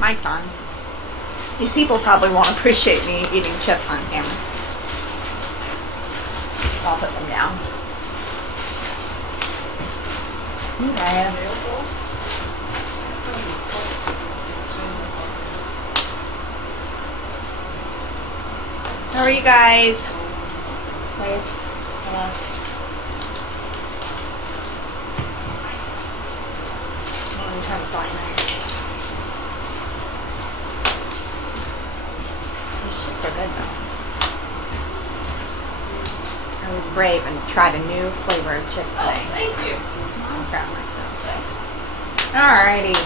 Mic's on. These people probably won't appreciate me eating chips on camera. I'll put them down. Okay. How are you guys? Wait. Hello. These chips are good though. I was brave and tried a new flavor of chip today. Oh, thank you. I'm proud of myself today. Alrighty.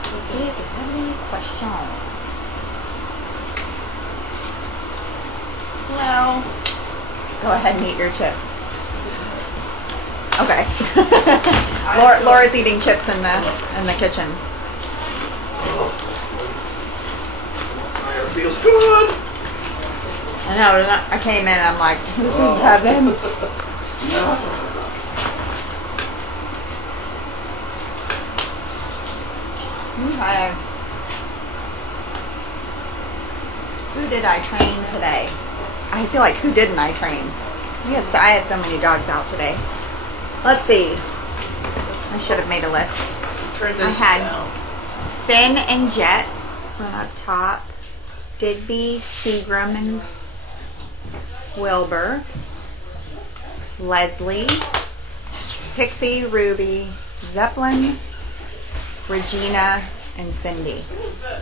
Let's see if you have any questions. Hello. Go ahead and eat your chips. Okay. Laura's eating chips in the kitchen. Fire feels good. I know. I came in. I'm like, who's having? Okay. Who did I train today? I feel like who didn't I train? I had so many dogs out today. Let's see. I should have made a list. I had Finn and Jet from up top, Digby, Seagram, and Wilbur, Leslie, Pixie, Ruby, Zeppelin, Regina, and Cindy. I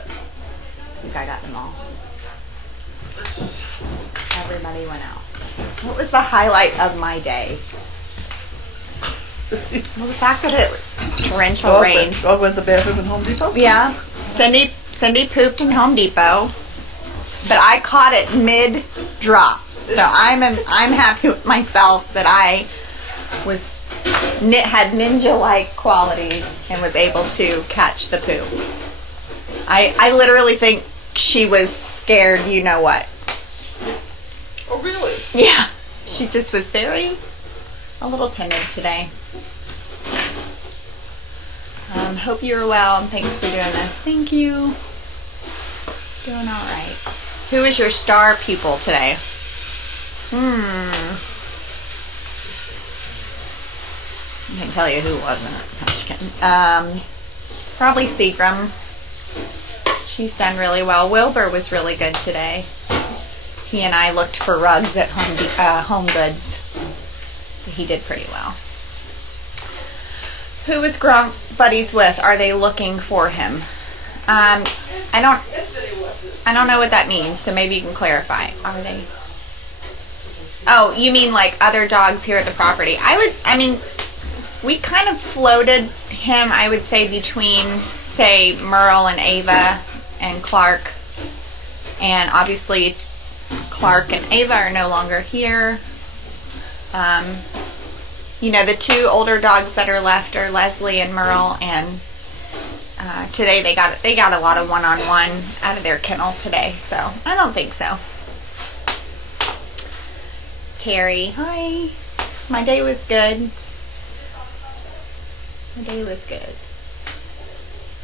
think I got them all. Everybody went out. What was the highlight of my day? Well, the fact that it torrential rain. Dog went to the bathroom in Home Depot? Yeah. Cindy pooped in Home Depot, but I caught it mid-drop. So I'm happy with myself that I had ninja-like qualities and was able to catch the poop. I literally think she was scared, you know what. Oh, really? Yeah. She just was a little timid today. Hope you're well, and thanks for doing this. Thank you. Doing all right. Who is your star pupil today? I can tell you who wasn't. I'm just kidding. Probably Seagram. She's done really well. Wilbur was really good today. He and I looked for rugs at Home Goods, so he did pretty well. Who is Grump buddies with? Are they looking for him? I don't know what that means, so maybe you can clarify. Are they? Oh, you mean like other dogs here at the property? We kind of floated him, I would say, between, say, Merle and Ava and Clark. And obviously, Clark and Ava are no longer here. The two older dogs that are left are Leslie and Merle, and today they got a lot of one-on-one out of their kennel today, so I don't think so. Terry, hi. My day was good.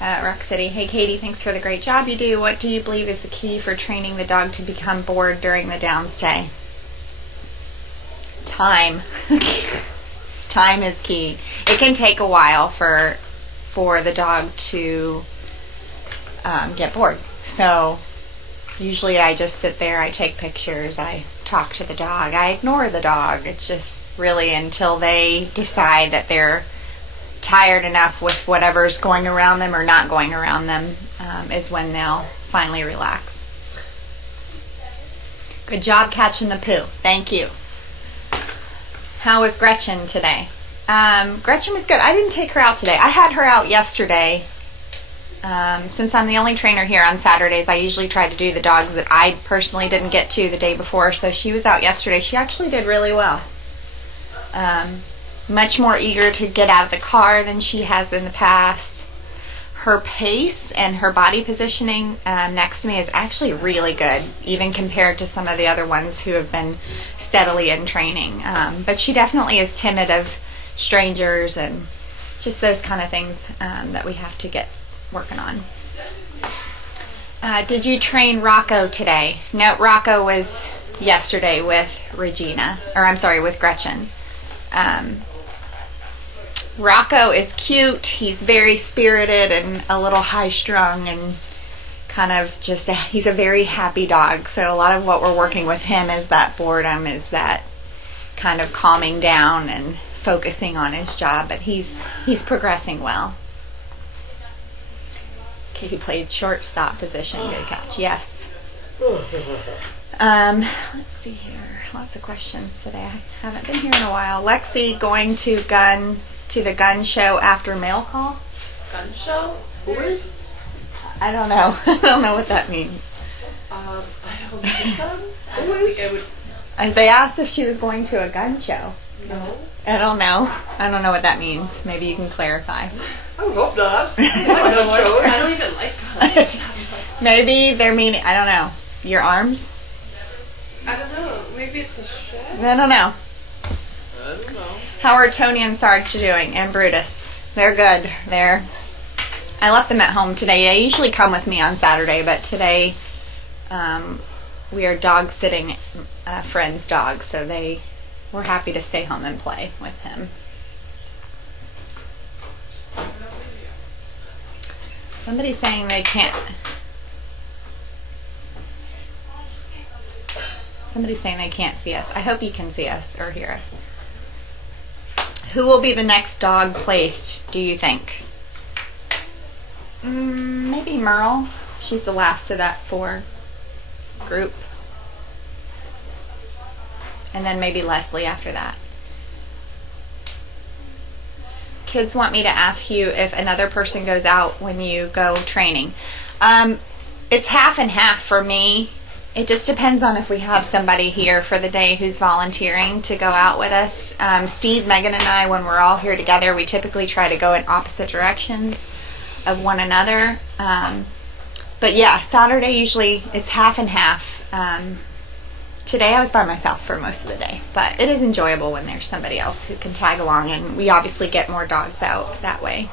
Rock City, hey Katie, thanks for the great job you do. What do you believe is the key for training the dog to become bored during the downstay? Time. Time is key. It can take a while for the dog to get bored. So usually I just sit there, I take pictures, I talk to the dog, I ignore the dog. It's just really until they decide that they're tired enough with whatever's going around them or not going around them is when they'll finally relax. Good job catching the poo. Thank you. How was Gretchen today? Gretchen was good. I didn't take her out today. I had her out yesterday. Since I'm the only trainer here on Saturdays, I usually try to do the dogs that I personally didn't get to the day before. So she was out yesterday. She actually did really well. Much more eager to get out of the car than she has in the past. Her pace and her body positioning next to me is actually really good, even compared to some of the other ones who have been steadily in training. But she definitely is timid of strangers and just those kind of things that we have to get working on. Did you train Rocco today? No, Rocco was yesterday with with Gretchen. Rocco is cute. He's very spirited and a little high-strung and kind of he's a very happy dog. So a lot of what we're working with him is that boredom, is that kind of calming down and focusing on his job. But he's progressing well. Katie played shortstop position. Good catch. Yes. Let's see here. Lots of questions today. I haven't been here in a while. Lexi going to the gun show after mail call. Gun show? Where's? I don't know. I don't know what that means. I don't know guns. I don't think I would. They asked if she was going to a gun show. No. I don't know. I don't know what that means. Maybe you can clarify. I would hope not. I don't even like guns. Maybe they're meaning, I don't know, your arms? I don't know. Maybe it's a shed? I don't know. I don't know. How are Tony and Sarge doing? And Brutus? They're good. I left them at home today. They usually come with me on Saturday, but today we are dog sitting a friend's dog, so they were happy to stay home and play with him. Somebody's saying they can't. Somebody's saying they can't see us. I hope you can see us or hear us. Who will be the next dog placed, do you think? Maybe Merle. She's the last of that 4 group. And then maybe Leslie after that. Kids want me to ask you if another person goes out when you go training. It's half and half for me. It just depends on if we have somebody here for the day who's volunteering to go out with us. Steve, Megan, and I, when we're all here together, we typically try to go in opposite directions of one another. But yeah, Saturday usually it's half and half. Today I was by myself for most of the day, but it is enjoyable when there's somebody else who can tag along, and we obviously get more dogs out that way.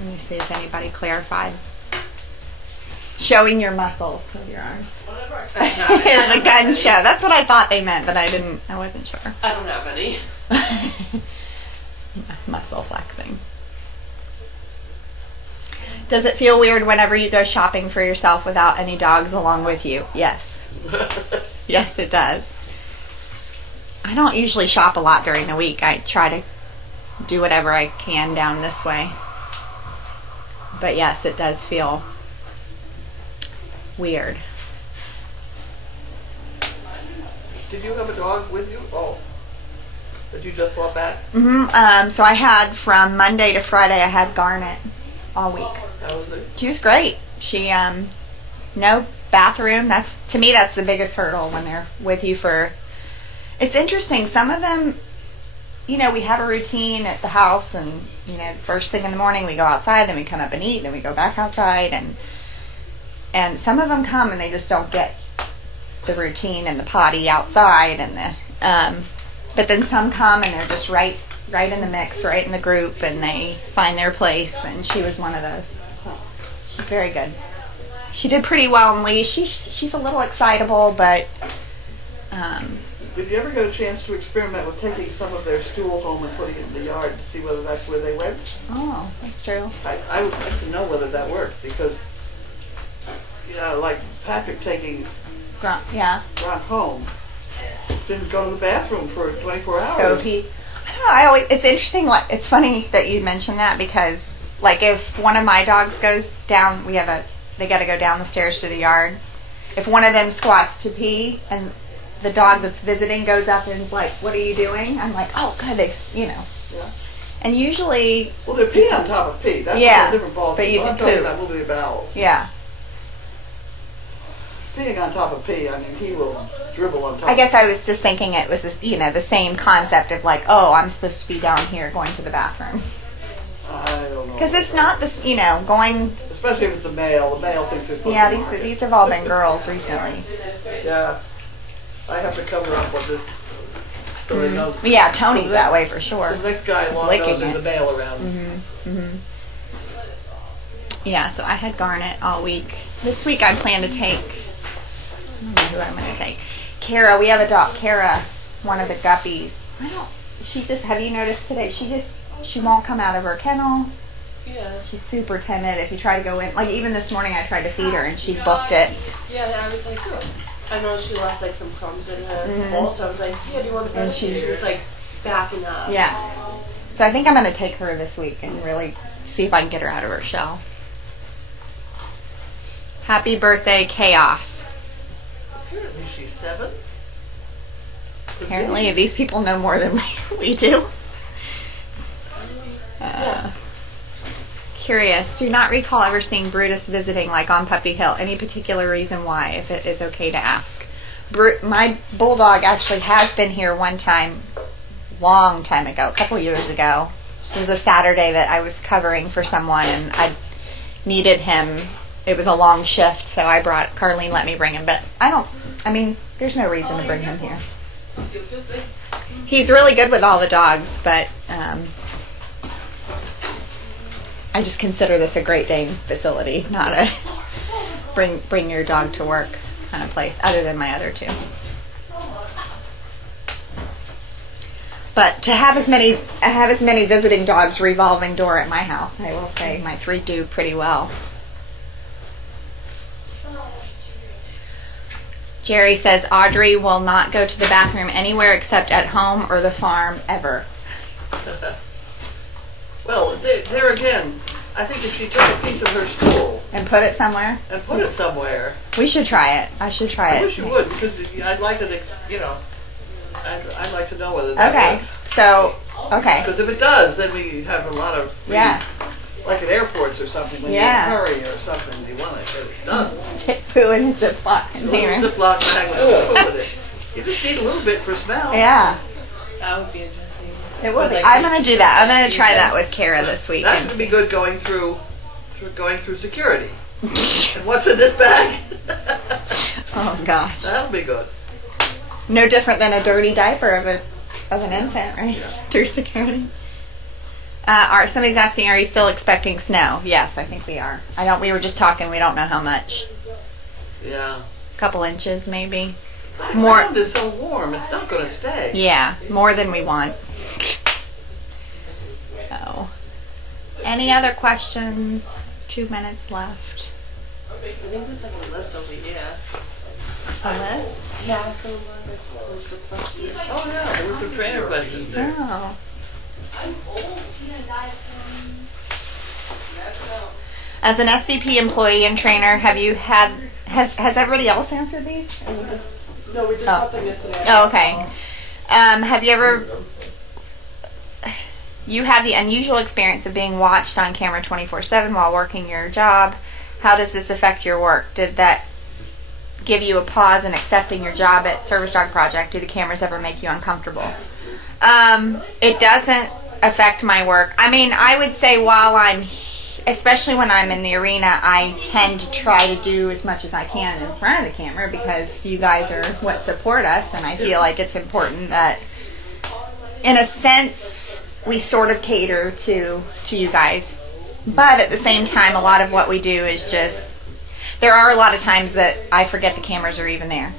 Let me see if anybody clarified. Showing your muscles with your arms. The gun show. That's what I thought they meant, but I wasn't sure. I don't have any. Muscle flexing. Does it feel weird whenever you go shopping for yourself without any dogs along with you? Yes. Yes, it does. I don't usually shop a lot during the week. I try to do whatever I can down this way. But yes, it does feel weird. Did you have a dog with you? Oh, that you just brought back? So I had from Monday to Friday, I had Garnet all week. How was it? She was great. She, no bathroom. To me, that's the biggest hurdle when they're with you for. It's interesting. Some of them, we have a routine at the house, and first thing in the morning we go outside, then we come up and eat, then we go back outside, and some of them come and they just don't get the routine and the potty outside, and but then some come and they're just right in the mix, right in the group, and they find their place. And she was one of those. She's very good. She did pretty well in leash. She's a little excitable, but. Did you ever get a chance to experiment with taking some of their stool home and putting it in the yard to see whether that's where they went? Oh, that's true. I would like to know whether that worked, because, like Patrick taking Grunt home, didn't go to the bathroom for 24 hours. So if he, I don't know, it's interesting, it's funny that you mention that, because, if one of my dogs goes down, they gotta go down the stairs to the yard. If one of them squats to pee, and the dog that's visiting goes up and is like, "What are you doing?" I'm like, "Oh, good, Yeah. And usually... Well, they're peeing on top of pee. That's Yeah, a different ball. but you I'm can talking poop. about moving their bowels. Yeah. Peeing on top of pee, he will dribble on top. I guess I was just thinking it was, the same concept of I'm supposed to be down here going to the bathroom. I don't know. Because it's not this, going... Especially if it's a male. The male thinks it's supposed Yeah, to be. these have all been girls recently. Yeah. I have to cover up on this. so they know. Yeah, Tony's that way for sure. The next guy He's along licking knows there's it. a mail around. Yeah, so I had Garnet all week. This week I plan to take, I don't know who I'm going to take. Kara, we have a dog. Kara, one of the guppies. Have you noticed today? She won't come out of her kennel. Yeah. She's super timid. If you try to go in, like even this morning I tried to feed her and she booked it. Yeah, and I was like, oh. I know she left like some crumbs in her bowl, so I was like, yeah, do you want to finish? She was like backing up. Yeah. So I think I'm going to take her this week and really see if I can get her out of her shell. Happy birthday, Chaos. Apparently she's 7. Apparently these people know more than we do. Curious. Do not recall ever seeing Brutus visiting like on Puppy Hill. Any particular reason why, if it is okay to ask? My bulldog actually has been here one time, long time ago, a couple years ago. It was a Saturday that I was covering for someone and I needed him. It was a long shift, so Carlene let me bring him. But there's no reason to bring him here. He's really good with all the dogs, but I just consider this a Great Dane facility, not a bring your dog to work kind of place, other than my other two. But to have as many visiting dogs revolving door at my house, I will say my 3 do pretty well. Jerry says Audrey will not go to the bathroom anywhere except at home or the farm ever. Well, there again, I think if she took a piece of her stool And put it somewhere? and put it somewhere, We should try it. I should try it. I wish you would, because I'd like to, I'd like to know whether that Okay. works. Okay. Because if it does, then we have a lot of, Yeah. like at airports or something, when Yeah. you're in a hurry or something, you want to get it done. Poo in a Ziploc A little container. Ziploc bag with some food with it. You just need a little bit for smell. Yeah. That would be interesting. It will be. Like I'm going to do that. I'm going to try that agents. with Kara this week. That's going to be good going through security. And what's in this bag? Oh, gosh. That'll be good. No different than a dirty diaper of an infant, right? Yeah. Through security. Somebody's asking, are you still expecting snow? Yes, I think we are. We were just talking, we don't know how much. Yeah. A couple inches, maybe. The More. ground is so warm, it's not going to stay. Yeah, more than we want. Oh. Any other questions? 2 minutes left. I think there's like a list over here. A list? Yeah, some list of questions. Oh yeah, there were some trainer questions there. Oh. As an SDP employee and trainer, has everybody else answered these? Or was this- No, we just got them yesterday. Oh, okay. Have you had the unusual experience of being watched on camera 24/7 while working your job? How does this affect your work? Did that give you a pause in accepting your job at Service Dog Project? Do the cameras ever make you uncomfortable? It doesn't affect my work. I would say especially when I'm in the arena, I tend to try to do as much as I can in front of the camera because you guys are what support us, and I feel like it's important that, in a sense, we sort of cater to you guys. But at the same time, a lot of what we do is there are a lot of times that I forget the cameras are even there.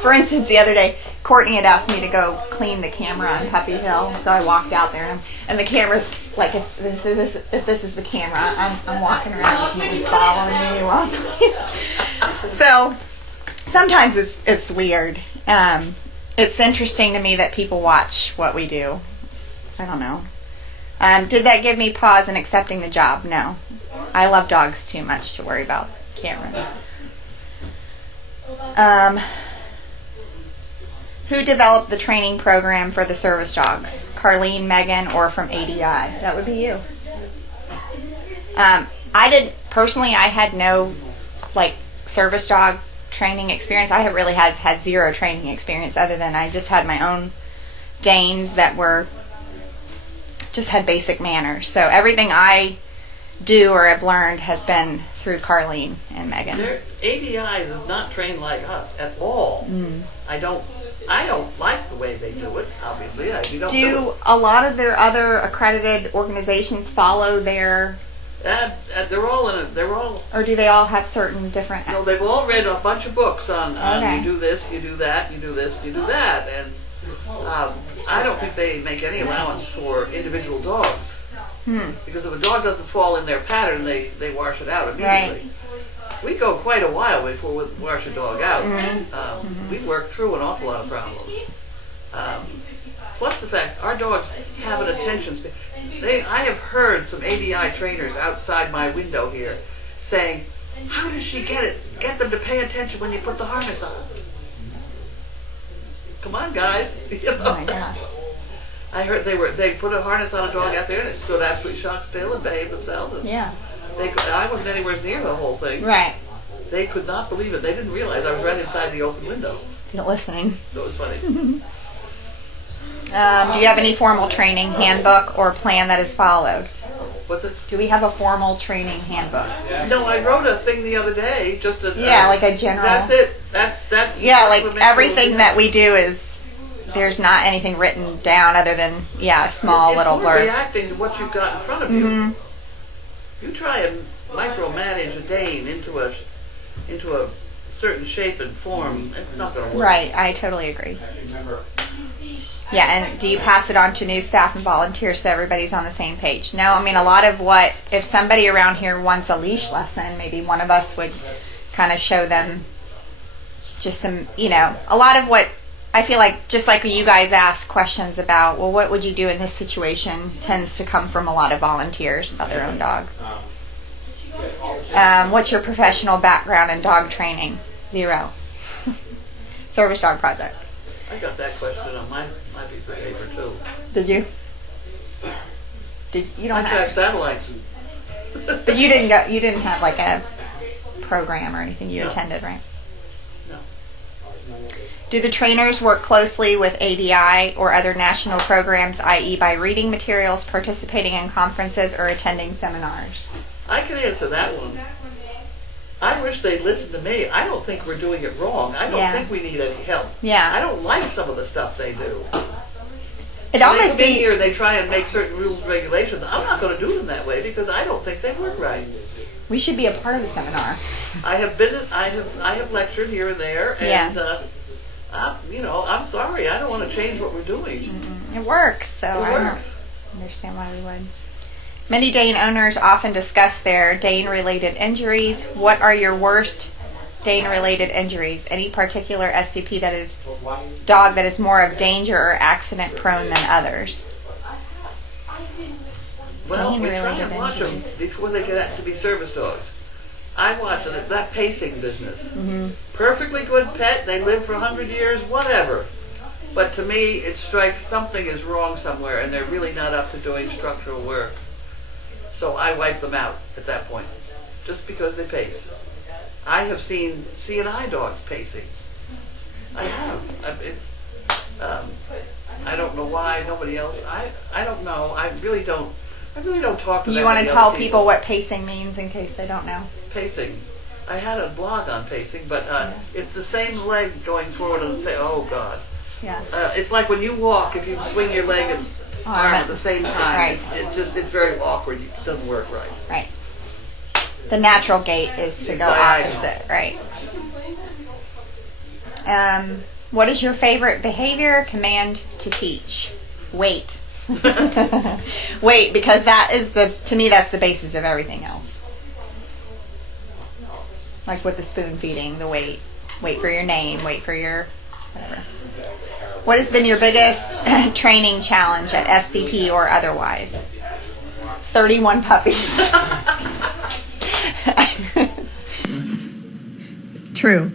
For instance, the other day, Courtney had asked me to go clean the camera on Puppy Hill, so I walked out there, and the camera's like, if this is the camera, I'm walking around with people following me while I'm cleaning. So sometimes it's weird. It's interesting to me that people watch what we do. I don't know. Did that give me pause in accepting the job? No. I love dogs too much to worry about camera. Who developed the training program for the service dogs? Carlene, Megan, or from ADI? That would be you. I had no service dog training experience. I have really had zero training experience other than I just had my own Danes that just had basic manners. So everything I do or have learned has been through Carlene and Megan. Their ADI is not trained like us at all. I don't like the way they do it. Obviously, we don't do it. A lot of their other accredited organizations follow their? They're all. Or do they all have certain different? No, they've all read a bunch of books on Okay. you do this, you do that, you do this, you do that, and I don't think they make any allowance for individual dogs. Because if a dog doesn't fall in their pattern, they wash it out immediately. Right. We go quite a while before we wash a dog out. We work through an awful lot of problems. Plus the fact our dogs have an attention span. I have heard some ADI trainers outside my window here saying, "How does she get them to pay attention when you put the harness on?" Come on, guys. You know? Oh my gosh. I heard they put a harness on a dog out there and it stood absolutely shot still and behaved themselves. And yeah. I wasn't anywhere near the whole thing. Right. They could not believe it. They didn't realize I was right inside the open window. You're listening. So it was funny. Do you have any formal training handbook or plan that is followed? What's it? Do we have a formal training handbook? No, I wrote a thing the other day. Just a like a general. That's it. That's yeah, like everything that we do is. There's not anything written down other than a small little blurb. It's reacting to what you've got in front of you. You try and micromanage a Dane into a certain shape and form. It's not going to work. Right, I totally agree. Yeah, and do you pass it on to new staff and volunteers so everybody's on the same page? No, I mean a lot of if somebody around here wants a leash lesson, maybe one of us would kind of show them just some, a lot of what. I feel like just like you guys ask questions about, well, what would you do in this situation, tends to come from a lot of volunteers about their own dogs. What's your professional background in dog training? 0. Service dog project. I got that question on my piece of paper too. Did you? You don't I have track satellites. But you didn't go. You didn't have like a program or anything you attended, right? No. Do the trainers work closely with ADI or other national programs, i.e. by reading materials, participating in conferences, or attending seminars? I can answer that one. I wish they'd listen to me. I don't think we're doing it wrong. I don't think we need any help. Yeah. I don't like some of the stuff they do. It almost be here. They try and make certain rules and regulations. I'm not going to do them that way because I don't think they work right. We should be a part of the seminar. I have lectured here and there, and I'm sorry. I don't want to change what we're doing. It works, so I don't understand why we would. Many Dane owners often discuss their Dane-related injuries. What are your worst Dane-related injuries? Any particular SDP dog that is more of danger or accident prone than others? Well, we try and watch them before they get out to be service dogs. I watch them. That pacing business. Perfectly good pet. They live for 100 years, whatever. But to me, it strikes something is wrong somewhere, and they're really not up to doing structural work. So I wipe them out at that point, just because they pace. I have seen C&I dogs pacing. I have. I don't know why nobody else. I don't know. I really don't talk to them. You want to tell people what pacing means in case they don't know? Pacing. I had a blog on pacing, but it's the same leg going forward and say, oh God. Yeah. It's like when you walk, if you swing your leg and arm at the same time, right. it's very awkward. It doesn't work right. Right. The natural gait is to go opposite, right? What is your favorite behavior command to teach? Wait. Wait, because to me that's the basis of everything else. Like with the spoon feeding, the wait for your name, wait for your whatever. What has been your biggest training challenge at SDP or otherwise? 31 puppies. True.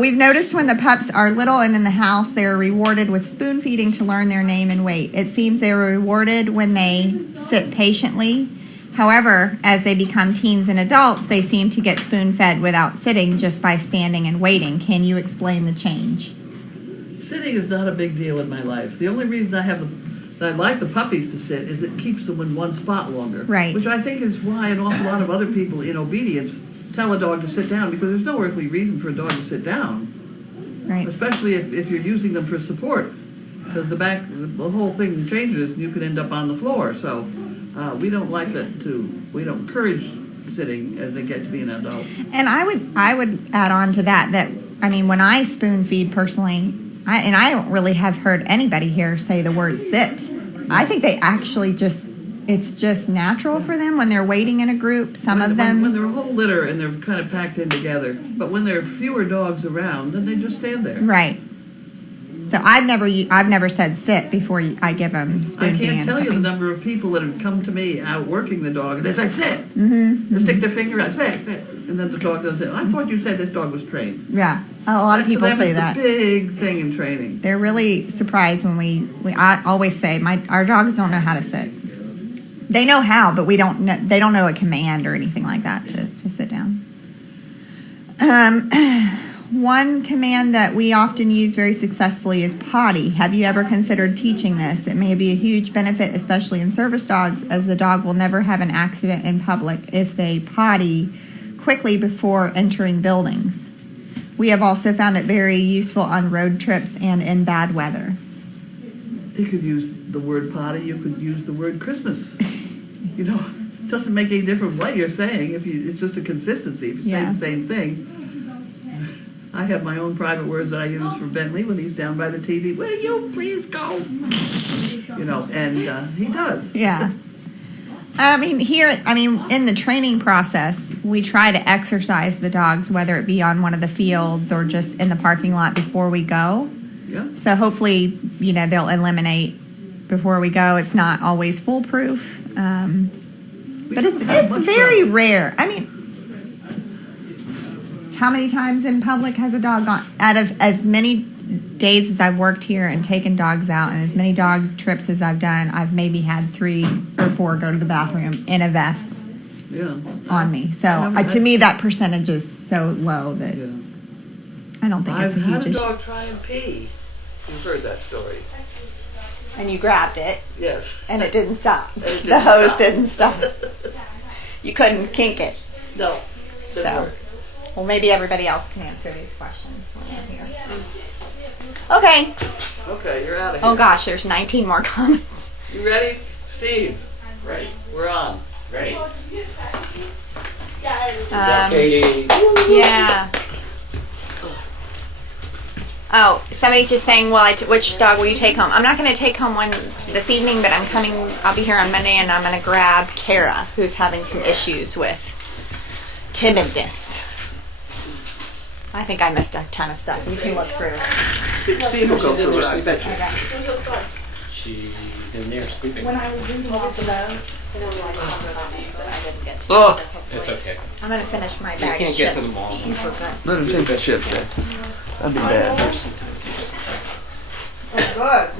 We've noticed when the pups are little and in the house, they are rewarded with spoon feeding to learn their name and weight. It seems they are rewarded when they sit patiently. However, as they become teens and adults, they seem to get spoon fed without sitting, just by standing and waiting. Can you explain the change? Sitting is not a big deal in my life. The only reason I have I'd like the puppies to sit is it keeps them in one spot longer. Right. Which I think is why an awful lot of other people in obedience tell a dog to sit down, because there's no earthly reason for a dog to sit down, Right. especially if you're using them for support. Because the whole thing changes and you can end up on the floor. So we don't like that we don't encourage sitting as they get to be an adult. And I would add on to that I mean, when I spoon feed personally, I don't really have heard anybody here say the word sit. I think they actually it's just natural for them when they're waiting in a group. Some of them. When they're a whole litter and they're kind of packed in together. But when there are fewer dogs around, then they just stand there. Right. So I've never said sit before I give them spoon I feeding. can't tell you the number of people that have come to me out working the dog and they say, sit. Mm-hmm. They stick their finger out, sit. And then the dog does it. I thought you said this dog was trained. Yeah. A lot of people say that. It's a big thing in training. They're really surprised when I always say our dogs don't know how to sit. They know how, but they don't know a command or anything like that to sit down. One command that we often use very successfully is potty. Have you ever considered teaching this? It may be a huge benefit, especially in service dogs, as the dog will never have an accident in public if they potty quickly before entering buildings. We have also found it very useful on road trips and in bad weather. You could use the word potty, you could use the word Christmas. You know, it doesn't make any difference what you're saying. It's just a consistency. If you say the same thing. I have my own private words that I use for Bentley when he's down by the TV. Will you please go? You know, and he does. Yeah. In the training process, we try to exercise the dogs, whether it be on one of the fields or just in the parking lot before we go. Yeah. So hopefully, they'll eliminate before we go. It's not always foolproof, but it's very rare. I mean, how many times in public has a dog gone? Out of as many days as I've worked here and taken dogs out, and as many dog trips as I've done, I've maybe had 3 or 4 go to the bathroom in a vest on me. So to me, that percentage is so low that I don't think it's a huge issue. I've had a dog try and pee. You've heard that story. And you grabbed it. Yes. And it didn't stop. The hose didn't stop. You couldn't kink it. No. So, well, maybe everybody else can answer these questions when we're here. Okay. Okay, you're out of here. Oh gosh, there's 19 more comments. You ready? Steve? Ready. We're on. Ready. Katie. Yeah. Oh, somebody's just saying, well, which dog will you take home? I'm not going to take home one this evening, but I'll be here on Monday, and I'm going to grab Kara, who's having some issues with timidness. I think I missed a ton of stuff. You can look through. Steve will go through it, I bet you. Okay. She's in there sleeping. When I was reading off of those, there were like other comments that I didn't get to. Oh. So hopefully- It's okay. I'm going to finish my You bag can't of get chips. to them all. These were good. Let him take that chip there. That'd be bad. Oh, good.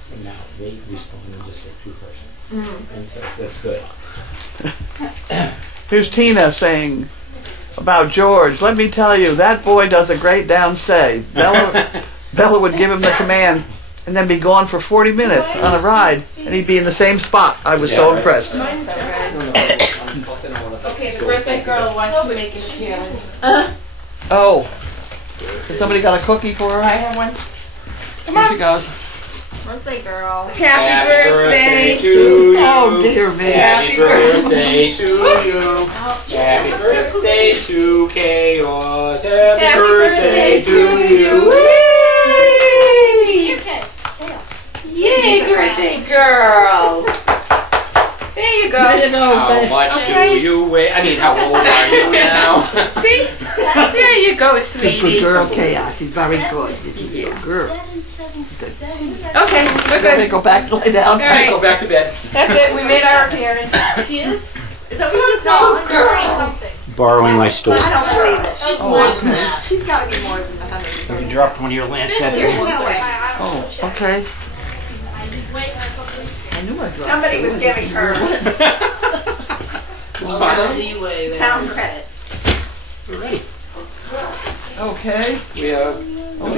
So now they respond and just say 2 person. And so that's good. Here's Tina saying about George. Let me tell you, that boy does a great downstay. Bella would give him the command and then be gone for 40 minutes on a ride, and he'd be in the same spot. I was so impressed. Okay, the birthday girl wants to make an appearance. Oh, has somebody got a cookie for her? I have one. Here she goes. Birthday girl. Happy birthday to you. Oh dear me. Happy birthday to you. Happy birthday to Chaos. Happy birthday to you. Yay, birthday girl. There you go. How much do you weigh? I mean, how old are you now? See? There you go, Good sweetie. girl, Chaos. She's very good. She's a good girl. Okay, we're Ready to good. go back to lay down? All right. Go back to bed. That's it. We made our appearance. She is? Is that what you saw? Oh, girl. Borrowing my stool. I don't believe it. She's okay. She's got to be more than 100. You dropped one of your lancets. There's no way. Oh, okay. I knew I dropped Somebody it. was giving her A lot of leeway there. town credits. We're ready. Okay. We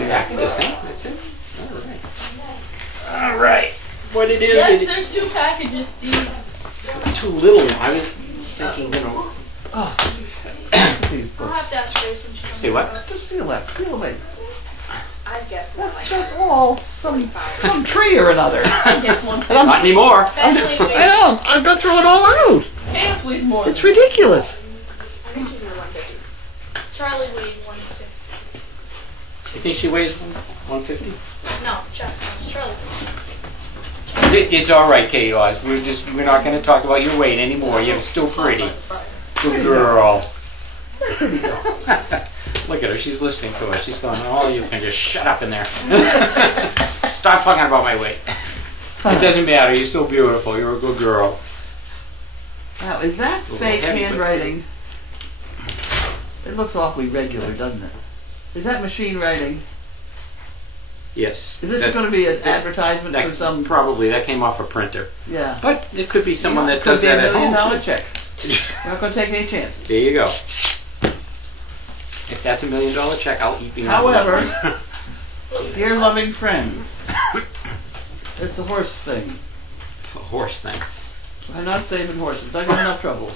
packages, huh? That's it? All right. What it is, Yes, there's 2 packages, Steve. too little. I was thinking, you know. These I'll books. have to ask Grace when she comes. Say what? Just feel that. Feel away. I guess more That's like some tree or another. I guess one. Not anymore. Family weight. I know. I've got to throw it all out. Vance weighs more. It's ridiculous. I think she's in the 150. Charlie weighed 150. You think she weighs 150? No, Charlie. It's all right, Chaos. We're not going to talk about your weight anymore. You're still pretty. Good girl. Look at her. She's listening to us. She's going, oh, you can just shut up in there. Stop talking about my weight. It doesn't matter. You're still beautiful. You're a good girl. Now, is that fake heavy, but- handwriting? It looks awfully regular, doesn't it? Is that machine writing? Yes. Is this going to be an advertisement for some? Probably. That came off a printer. Yeah. But it could be someone that Could does be that a at home. $1 million too. check. We're not going to take any chances. There you go. If that's $1 million check, I'll eat the However, dear loving friend, it's the horse thing. a horse thing. I'm not saving horses. I got enough trouble.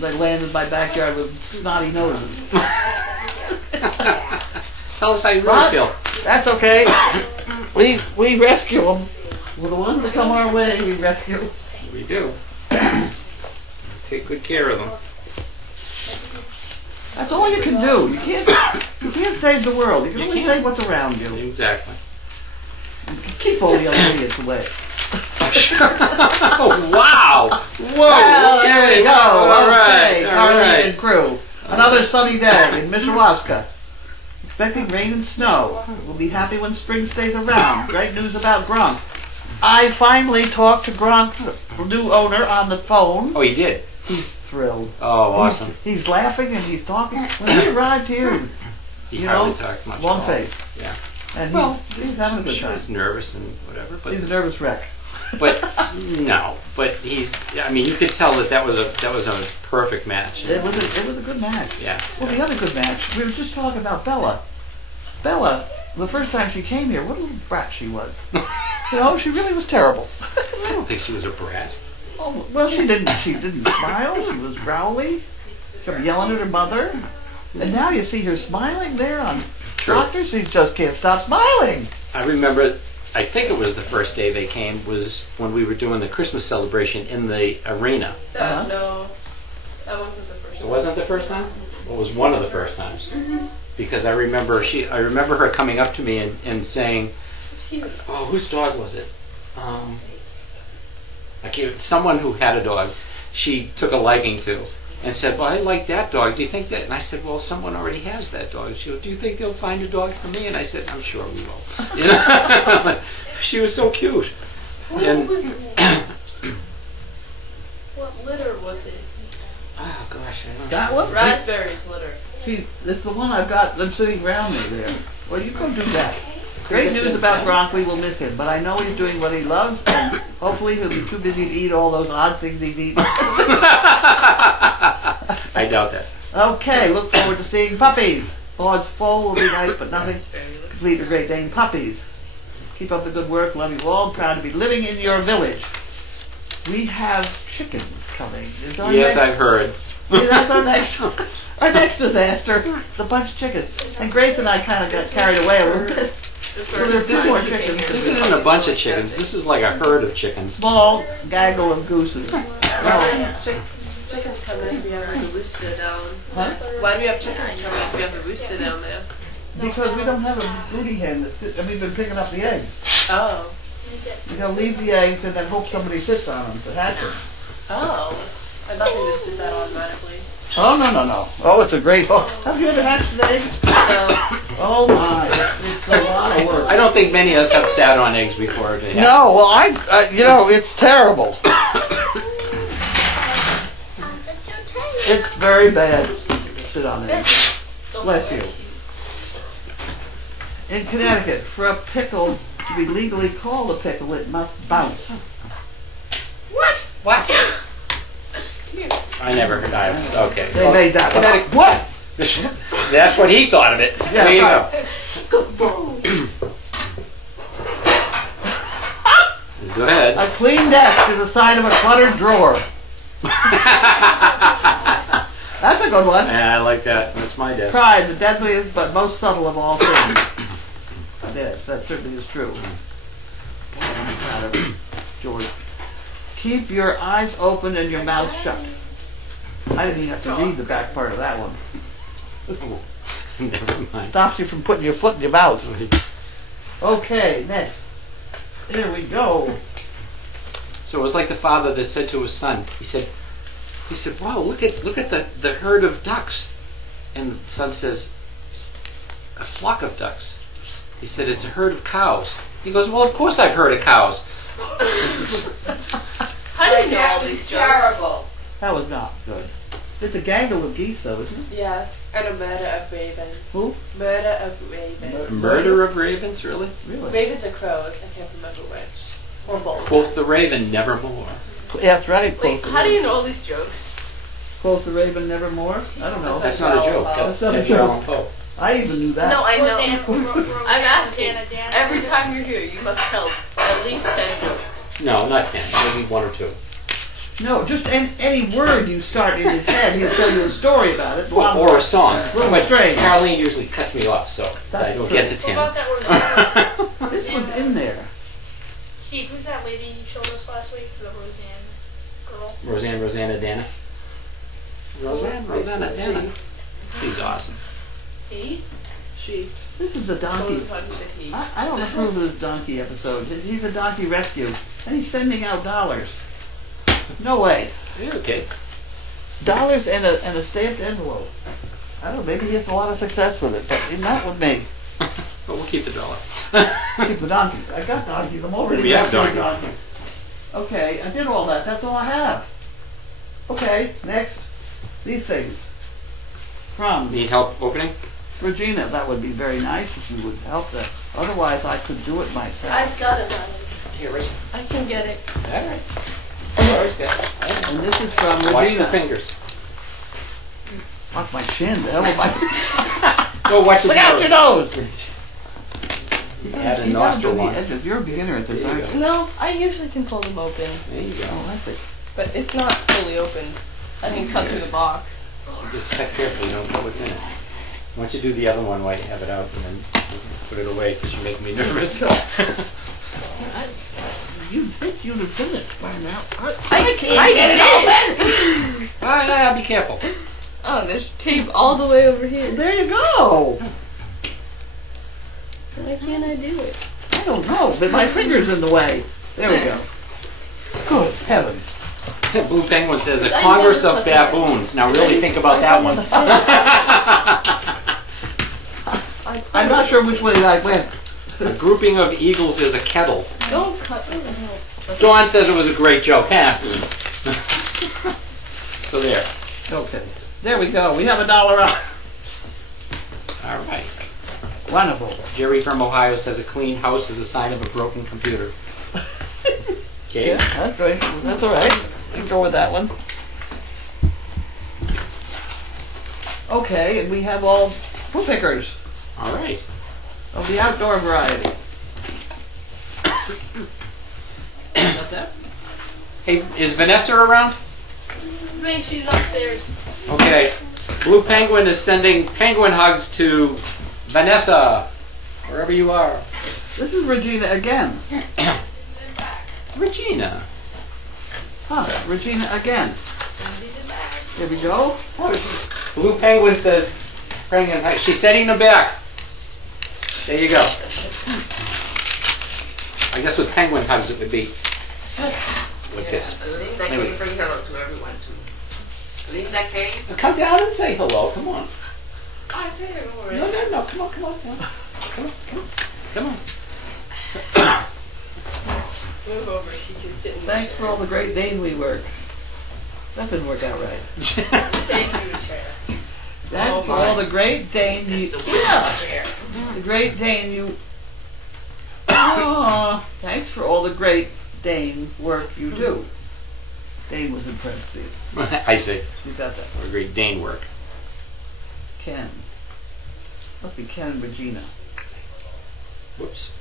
They land in my backyard with snotty noses. Tell us how you really But feel. that's okay. We rescue them. Well, the ones that come our way, we rescue. We do. Take good care of them. That's all you can do. You can't save the world. You can only save what's around you. Exactly. Keep all the other idiots away. Oh, wow! Whoa! Well, there we go. All right. Okay, All Carly right. and crew. Another sunny day in Mishawaka. Expecting rain and snow. We'll be happy when spring stays around. Great news about Gronk. I finally talked to Gronk's new owner on the phone. Oh, you did? He's thrilled. Oh, awesome. He's laughing and he's talking. When he arrived here, He you hardly know, talked much. long at all. face. Yeah. And Well, he's having a I'm good sure time. he's nervous and whatever. But He's a nervous wreck. But no. But he's. I mean, you could tell that was a perfect match. It was a good match. Yeah. Well, the other good match, we were just talking about Bella. Bella, the first time she came here, what a little brat she was. You know, she really was terrible. I don't think she was a brat. Oh, well, she didn't smile. She was growly. She kept yelling at her mother. And now you see her smiling there on True. Doctor. She just can't stop smiling. I remember. I think it was the first day they came was when we were doing the Christmas celebration in the arena. No, that wasn't the first It one. wasn't the first time? Well, it was one of the first times. Because I remember her coming up to me and saying, "Oh, whose dog was it? Someone who had a dog. She took a liking to, and said, "Well, I like that dog. Do you think that?" And I said, "Well, someone already has that dog." She goes, "Do you think they'll find a dog for me?" And I said, "I'm sure we will." You know? She was so cute. And What litter was it? oh gosh, I don't know. That one? Raspberries litter. It's the one I've got them sitting around me there. Well, you go do that. Great news about Gronk, we will miss him, but I know he's doing what he loves, and hopefully he'll be too busy to eat all those odd things he's eating. I doubt that. Okay, look forward to seeing puppies. Lord's full will be nice, but nothing complete a Great Dane. Puppies. Keep up the good work. Love you all. Proud to be living in your village. We have chickens coming. Is our Yes, next- I've heard. See, that's our next disaster. It's a bunch of chickens. And Grace and I kind of got carried away a little bit. So there are This two more is- chickens. This isn't a bunch of chickens. This is like a herd of chickens. Small gaggle of gooses. Why Oh, do we have chickens come in if we have the rooster down? huh? Why do we have chickens come in if we have the rooster down there? Because we don't have a broody hen that sits, and we've been picking up the eggs. Oh. We gotta leave the eggs and then hope somebody sits on them to hatch them. Oh. I thought they just did that automatically. Oh, no. Oh, it's a great, have you ever hatched an egg? No. Oh my, it's a lot of work. I don't think many of us have sat on eggs before. No, well, it's terrible. It's very bad to sit on eggs. Bless you. In Connecticut, for a pickle to be legally called a pickle, it must bounce. What? I never heard that. Okay. They made that one. What? That's what he thought of it. Yeah, there you right. go. Go ahead. A clean desk is a sign of a cluttered drawer. That's a good one. Yeah, I like that. That's my desk. Pride, the deadliest but most subtle of all sins. Yes, that certainly is true. George. Keep your eyes open and your mouth shut. I didn't even have to read the back part of that one. Never mind. Stops you from putting your foot in your mouth. Okay, next. Here we go. So it was like the father that said to his son, he said, wow, look at the herd of ducks. And the son says, a flock of ducks. He said, it's a herd of cows. He goes, well, of course I've heard of cows. How do you know all these jokes? Terrible. That was not good. It's a gangle of geese, though, isn't it? Yeah, and a murder of ravens. Who? Murder of ravens. Murder of ravens, really? Really? Ravens or crows, I can't remember which. Or both. Quoth the raven, nevermore. Yeah, that's right. Wait, how do you know all these jokes? Quoth the raven nevermore? I don't know. That's not a joke. That's not a Edgar joke. Allan Poe. I even knew that. No, I know. Roseanne, I'm asking. Rosanna, Every time you're here, you must tell at least 10 jokes. No, not 10. Maybe 1 or 2. No, just any word you start in his head, he'll tell you a story about it. Or a song. Little But strange. Caroline usually cuts me off, so I don't get to What 10. about that Roseanne? This was in there. Steve, who's that lady you showed us last week? The Roseanne girl. Rosanna Dana. Rosanna Dana. She's awesome. He? She. This is the donkey. How do you say he? I don't approve of this donkey episode. He's a donkey rescue, and he's sending out dollars. No way. Yeah, okay. Dollars and a stamped envelope. I don't know, maybe he has a lot of success with it, but not with me. But we'll keep the dollar. Keep the donkey. I got donkeys. I'm already We have rescuing donkeys. Okay, I did all that. That's all I have. Okay, next. These things. From Need help opening? Regina. That would be very nice if you would help that. Otherwise, I could do it myself. I've got it. Here, right. I can get it. All right. And this is from Watch Regina. the fingers. Watch my chin. The hell with my... Oh, watch Look out your nose! Add a You gotta nostril do the one. edges. You're a beginner at this, There you aren't go. you? No, I usually can pull them open, There you go. Oh, I see. but it's not fully opened. I can cut through the box. Just check carefully, you don't know what's in it. Once you do the other one, while you have it out, and then put it away, because you're making me nervous. You think you'd have done it by now. I did! Ah, be careful. Oh, there's tape all the way over here. There you go. Why can't I do it? I don't know, but my finger's in the way. There we go. Good heavens. Blue Penguin says, a Congress of baboons. Now really think about that one. I'm not sure which way I went. A grouping of eagles is a kettle. Don't cut me. Dawn says it was a great joke. Huh? So there. Okay. There we go. We have $1 out. All right. Wonderful. Jerry from Ohio says a clean house is a sign of a broken computer. Okay. Yeah, that's right. That's all right. You can go with that one. Okay, and we have all poo pickers All right. of the outdoor variety. Got that? Hey, is Vanessa around? I think she's upstairs. Okay. Blue Penguin is sending penguin hugs to Vanessa, wherever you are. This is Regina again. Regina. Huh, Regina again. There we go. Blue Penguin says, penguin hugs. She's sending them back. There you go. I guess with penguin hugs it would be with this. Linda Maybe. can say hello to everyone too. Linda Kay. Come down and say hello. Come on. I say hello already. No. Come on. Come on. Come on. Move over. She just sitting Thanks for all the Great Dane we work. That didn't work out right. Save you a chair. Thanks for all the Great Dane you... It's the Yeah! chair. The Great Dane you... Oh, thanks for all the Great Dane work you do. Dane was in parentheses. I see. You got that. Or great Dane work. Ken. Must be Ken and Regina. Whoops.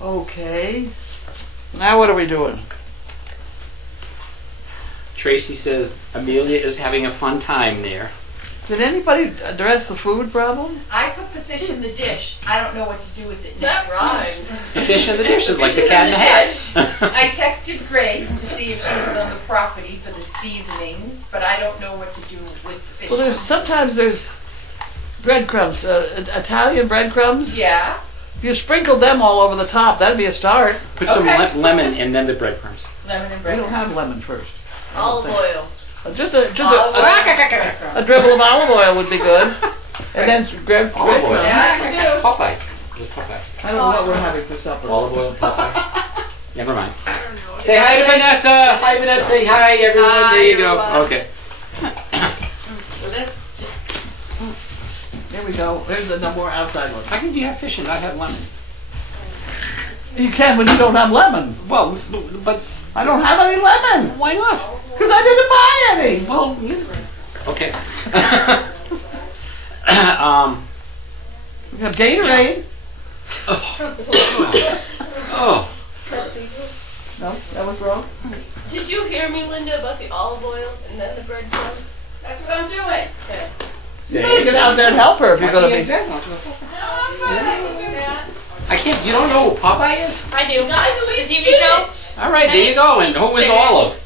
Okay. Now what are we doing? Tracy says Amelia is having a fun time there. Did anybody address the food problem? I put the fish in the dish. I don't know what to do with it That next. rhymed. The fish in the dish is like the Fish cat in in the the hat. dish. I texted Grace to see if she was on the property for the seasonings, but I don't know what to do with the fish. Well, sometimes there's breadcrumbs, Italian breadcrumbs. Yeah. If you sprinkled them all over the top, that'd be a start. Put some Okay. lemon and then the breadcrumbs. Lemon and We bread. don't have lemon first. Olive oil. Just Olive a dribble of olive oil would be good. And then grab Olive oil. breadcrumbs. Yeah, I can do. Popeye. With Popeye. I don't know what we're having for supper. Olive oil, Popeye. Never mind. Say hi to Vanessa. Hi, Vanessa. Say hi, everyone. Hi, There you go. everyone. Okay. So that's. There we go. There's the no more outside one. How can you have fish and not have lemon? You can when you don't have lemon. Well, but I don't have any lemon why not? because I didn't buy any. Well, okay. We got Gatorade. Oh, No, that was wrong. Did you hear me, Linda, about the olive oil and then the breadcrumbs? That's what I'm doing. Okay. You better get out there and help her if you're going to be. I can't. You don't know who Popeye is? I do. I The TV show? All right, there you go. And who was Spinach. Olive?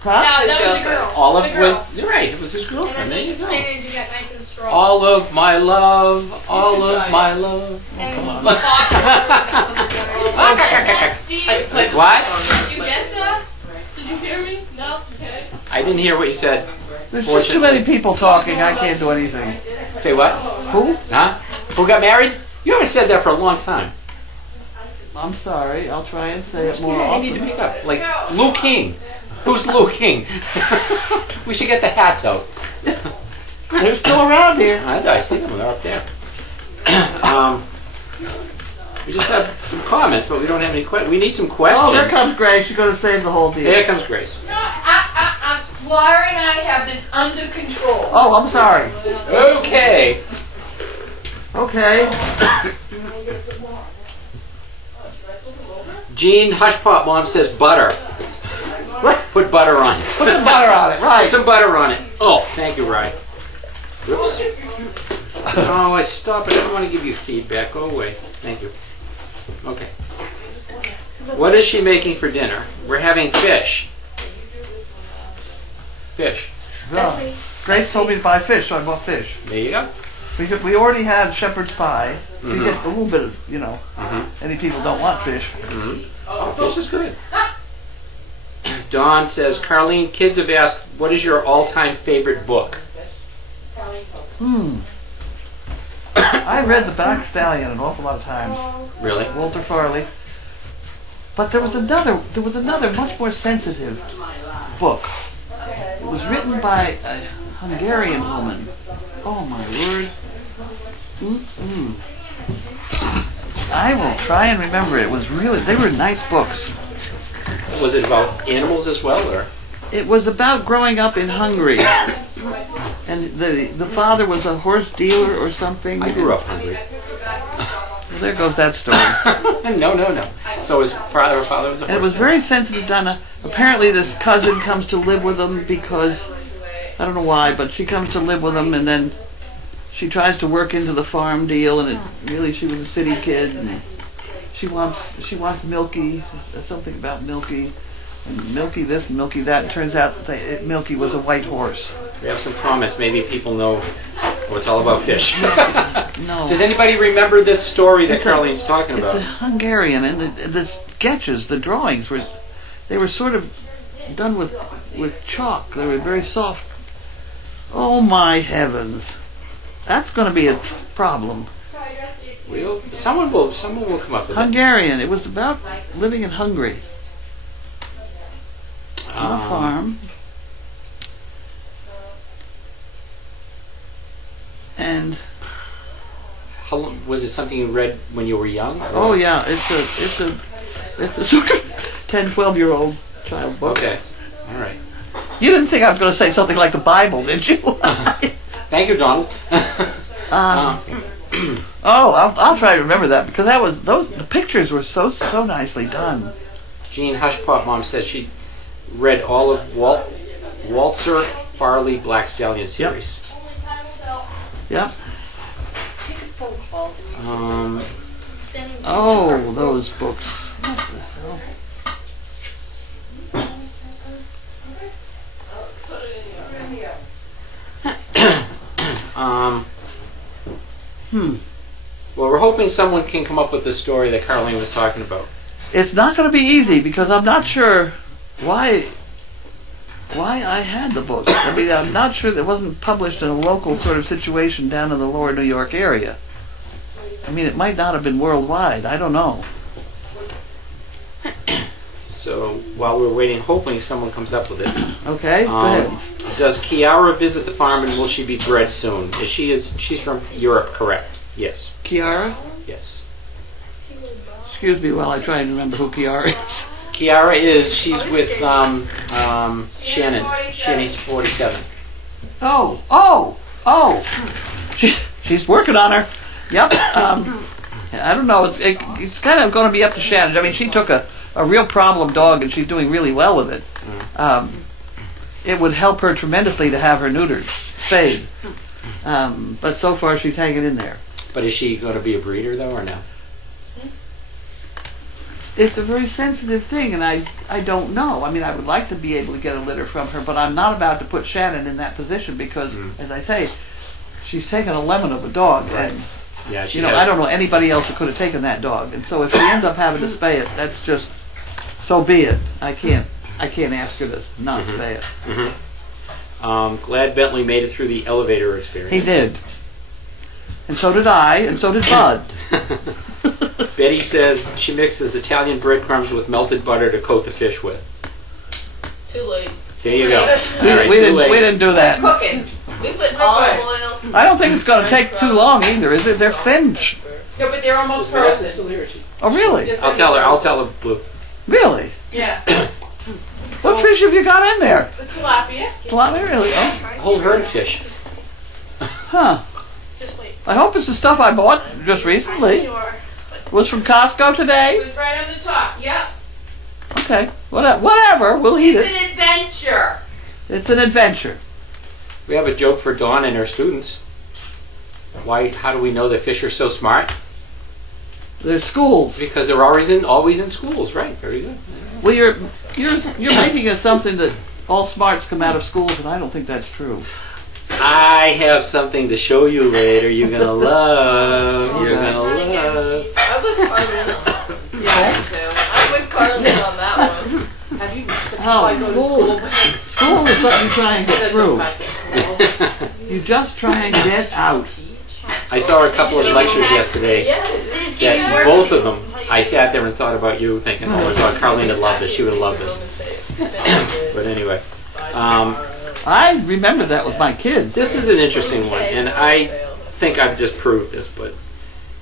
Huh? No, that was the girl. Olive The girl. was. You're right. It was his And girlfriend. then There you eat go. spinach, you got nice and strong. All of my love, all of my love. And he fought Steve, What? did you get that? Did you hear me? No? Okay. I didn't hear what you said. There's just too many people talking. I can't do anything. Say what? Who? Huh? Who got married? You haven't said that for a long time. I'm sorry. I'll try and say it more Yeah, you need to often. pick up. Like Lou King. Who's Lou King? We should get the hats out. They're still around here. I see them. They're up there. We just have some comments, but we don't have any questions. We need some questions. Oh, there comes Grace. You're going to save the whole deal. There comes Grace. Laura and I have this under control. Oh, I'm sorry. Okay. Okay. Jean Hushpop Mom says butter. Put butter on it. Put some butter on it. Put Right. some butter on it. Oh, thank you, Ryan. Whoops. Oh, I stop it. I don't want to give you feedback. Go away. Thank you. Okay. What is she making for dinner? We're having fish. Fish. Yeah. Grace told me to buy fish, so I bought fish. There you go. We already had shepherd's pie. You get a little bit of, any people don't want fish. Oh, fish is good. Dawn says, Carlene, kids have asked, what is your all-time favorite book? I read The Black Stallion an awful lot of times. Really? Walter Farley. But there was another much more sensitive book. It was written by a Hungarian woman. Oh my word. I will try and remember it. They were nice books. Was it about animals as well, or? It was about growing up in Hungary. And the father was a horse dealer or something. I grew up hungry. Well, there goes that story. No. So his father was a horse. And it was very sensitive, Donna. Apparently this cousin comes to live with them because, I don't know why, but she comes to live with them and then she tries to work into the farm deal and she was a city kid and she wants Milky, something about Milky, and Milky this, Milky that. It turns out that Milky was a white horse. We have some comments. Maybe people know what's all about fish. No. Does anybody remember this story that It's a- Carlene's talking It's about? a Hungarian, and the sketches, the drawings were sort of done with chalk. They were very soft. Oh my heavens, that's going to be a problem. Someone will come up with it. Hungarian. It was about living in Hungary on a farm, and Was it something you read when you were young? or- oh yeah, it's a sort of 10, 12-year-old child book. Okay. All right. You didn't think I was going to say something like the Bible, did you? Thank you, Donald. I'll try to remember that because the pictures were so nicely done. Jean Hushpot Mom says she read all of Walzer Farley Black Stallion series. Yeah. Um, Oh, those books. What the hell? Well, we're hoping someone can come up with the story that Carlene was talking about. It's not going to be easy because I'm not sure why I had the book. I mean, I'm not sure that it wasn't published in a local sort of situation down in the lower New York area. I mean, it might not have been worldwide. I don't know. So while we're waiting, hoping someone comes up with it. Okay, go ahead. Does Kiara visit the farm and will she be bred soon? She's from Europe, correct? Yes. Kiara? Yes. Excuse me while I try and remember who Kiara is. Kiara she's with Shannon. Shanny's 47. Oh! She's working on her. Yep. I don't know. It's kind of going to be up to Shannon. I mean, she took a real problem dog and she's doing really well with it. It would help her tremendously to have her neutered, spayed. But so far she's hanging in there. But is she going to be a breeder though, or no? It's a very sensitive thing, and I don't know. I mean, I would like to be able to get a litter from her, but I'm not about to put Shannon in that position because, as I say, she's taken a lemon of a dog, and Yeah, she I don't know anybody else that could have taken that dog. And so if she ends up having to spay it, that's just so be it. I can't ask her to not spay it. Glad Bentley made it through the elevator experience. He did, and so did I, and so did Bud. Betty says she mixes Italian breadcrumbs with melted butter to coat the fish with. Too late. There you go. We didn't do that. Cooking. We put olive oil. I don't think it's going to take too long either, is it? They're thin. No, but they're almost frozen. Oh, really? Just I'll tell her, Blue. Really? Yeah. What fish have you got in there? The tilapia. Tilapia, really? Oh, A whole herd of fish. huh. Just wait. I hope it's the stuff I bought just recently. You are. Was from Costco It today? was right on the top. Yep. Okay. Whatever. We'll eat It's it. an adventure. It's an adventure. We have a joke for Dawn and her students. How do we know that fish are so smart? There's schools. Because they're always in schools, right? Very good. Well, you're making it something that all smarts come out of schools, and I don't think that's true. I have something to show you later. You're gonna love. You're gonna love. I'm with Carlene on that one. Yeah, me too. I'm with Carlene on that one. Have you reached the Oh, school is something you try and get through. You just try and get out. I saw a couple of lectures yesterday. Yes, they just give you That both of worksheets. them, I sat there and thought about you, thinking, oh, I thought Carlene would love this. She would have loved this. But anyway, I remember that with my kids. this is an interesting one, and I think I've just proved this. But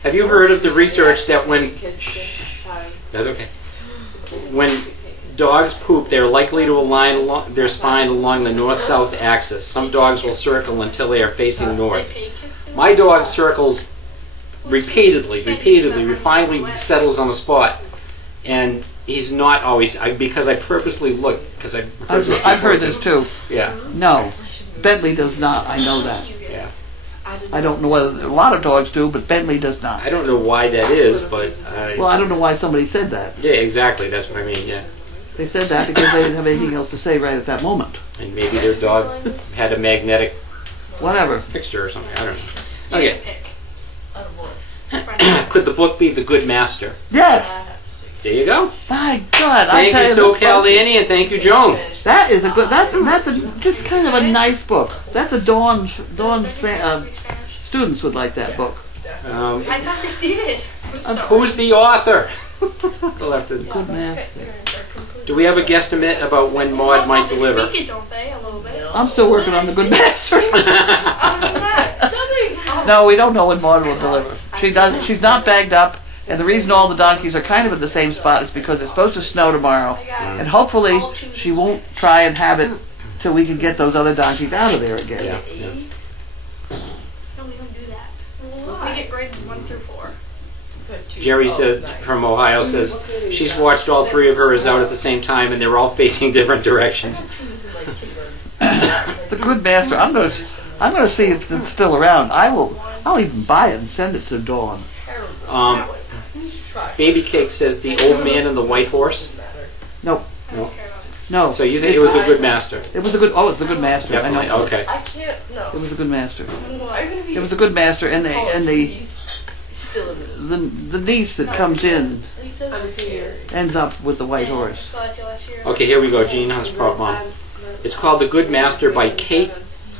have you heard of the research that when that's okay, when dogs poop, they're likely to align their spine along the north-south axis. Some dogs will circle until they are facing north. My dog circles repeatedly, finally settles on a spot, and he's not always, because I purposely look, because I've heard this too. Yeah, No, Bentley does not. I know that. yeah. I don't know whether a lot of dogs do, but Bentley does not. I don't know why that is, but Well, I don't know why somebody said that. yeah, exactly, that's what I mean, yeah. They said that because they didn't have anything else to say right at that moment. And maybe their dog had a magnetic Whatever. fixture or something, I don't know. Okay, Pick. could the book be The Good Master? Yes. There you go. My God, I Thank tell you, you, SoCal Danny, and thank you, Joan. that is a good. That's just kind of a nice book. That's a Dawn's students would like that book. Um, I thought they did. who's the author? We'll have to. Good man. Do we have a guesstimate about when Maud might deliver? Speak it, don't they? A little bit. I'm still working on the Good Master. Other than that, No, we don't know when Maud will deliver. She doesn't. She's not bagged up, And the reason all the donkeys are kind of in the same spot is because it's supposed to snow tomorrow. And hopefully she won't try and have it till we can get those other donkeys out of there again. Yeah. Yeah. No, we don't do that. We get grades 1 through 4. Jerry says from Ohio says she's watched all three of hers out at the same time, and they're all facing different directions. The good master. I'm gonna see if it's still around. I'll even buy it and send it to Dawn. Baby Cake says the old man and the white horse. No, No. no. So you think it was a good master? It was a good. Oh, it's a good master. I Definitely. know. Okay. I can't, no. It was a good master. I'm gonna be. It was a good master, and the He's still in this. the niece that comes in He's so scared. ends up with the white horse. Saw it last year. Okay, here we go. Gene has problem. It's called The Good Master by Kate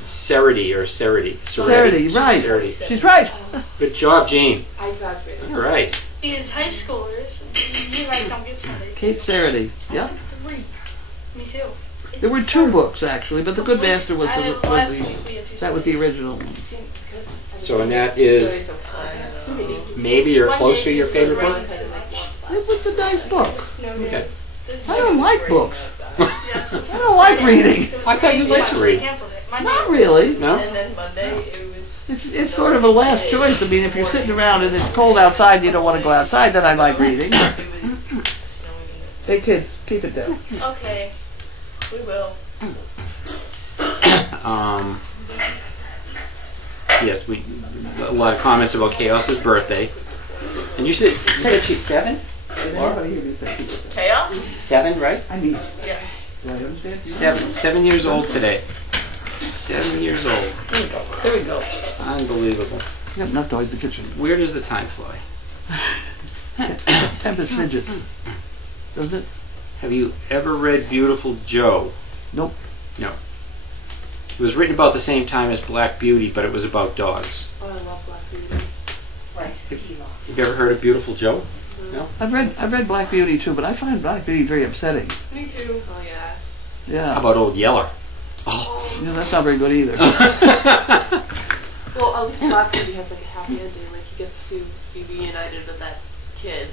Seredy or Seredy. Seredy, right? Seredy. She's right. Good job, Gene. I got it. All right. Because high schoolers, you guys don't get Sundays. Kate Seredy. Yeah. Me too. There were 2 books actually, but the good master was I the, did last week. was We had 2 the that was the original one. So and that is maybe or close to your favorite book? It was a nice book. Okay. I don't like books. I I don't like reading. I thought you liked to read. Not really. No? And then Monday, it was. It's sort of a last choice. I mean, if you're sitting around and it's cold outside and you don't want to go outside, then I like reading. It was snowing in Hey kids, keep it down. the. Okay. We will. Yes, we a lot of comments about Chaos's birthday. And you said she's 7? Laura? Chaos? 7, right? I mean, Yeah. do I understand? 7 years old today. 7 years old. There we go. Unbelievable. You have enough noise in the kitchen. Where does the time fly? Tempest fidgets. Doesn't it? Have you ever read Beautiful Joe? Nope. No. It was written about the same time as Black Beauty, but it was about dogs. Oh, I love Black Beauty. Have you ever heard of Beautiful Joe? No? I've read Black Beauty too, but I find Black Beauty very upsetting. Me too. Oh, yeah. Yeah. How about Old Yeller? Yeah, that's not very good either. Well, at least Black Beauty has like a happy ending. Like he gets to be reunited with that kid.